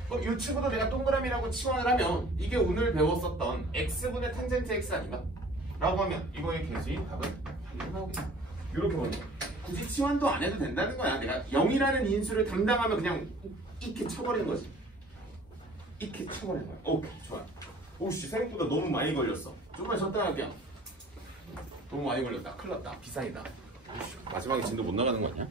그럼 이 친구도 내가 동그라미라고 치환을 하면 이게 오늘 배웠었던 x분의 탄젠트 x 아닌가? 라고 하면 이거의 개수인 답은 당연히 나오겠다. 이렇게 보는 거야. 굳이 치환도 안 해도 된다는 거야. 내가 0이라는 인수를 담당하면 그냥 이렇게 쳐버리는 거지. 이렇게 쳐버리는 거야. 오케이, 좋아. 오씨, 생각보다 너무 많이 걸렸어. 좀만 적당할게요. 너무 많이 걸렸다. 큰일 났다. 비상이다. 마지막에 진도 못 나가는 거 아니야?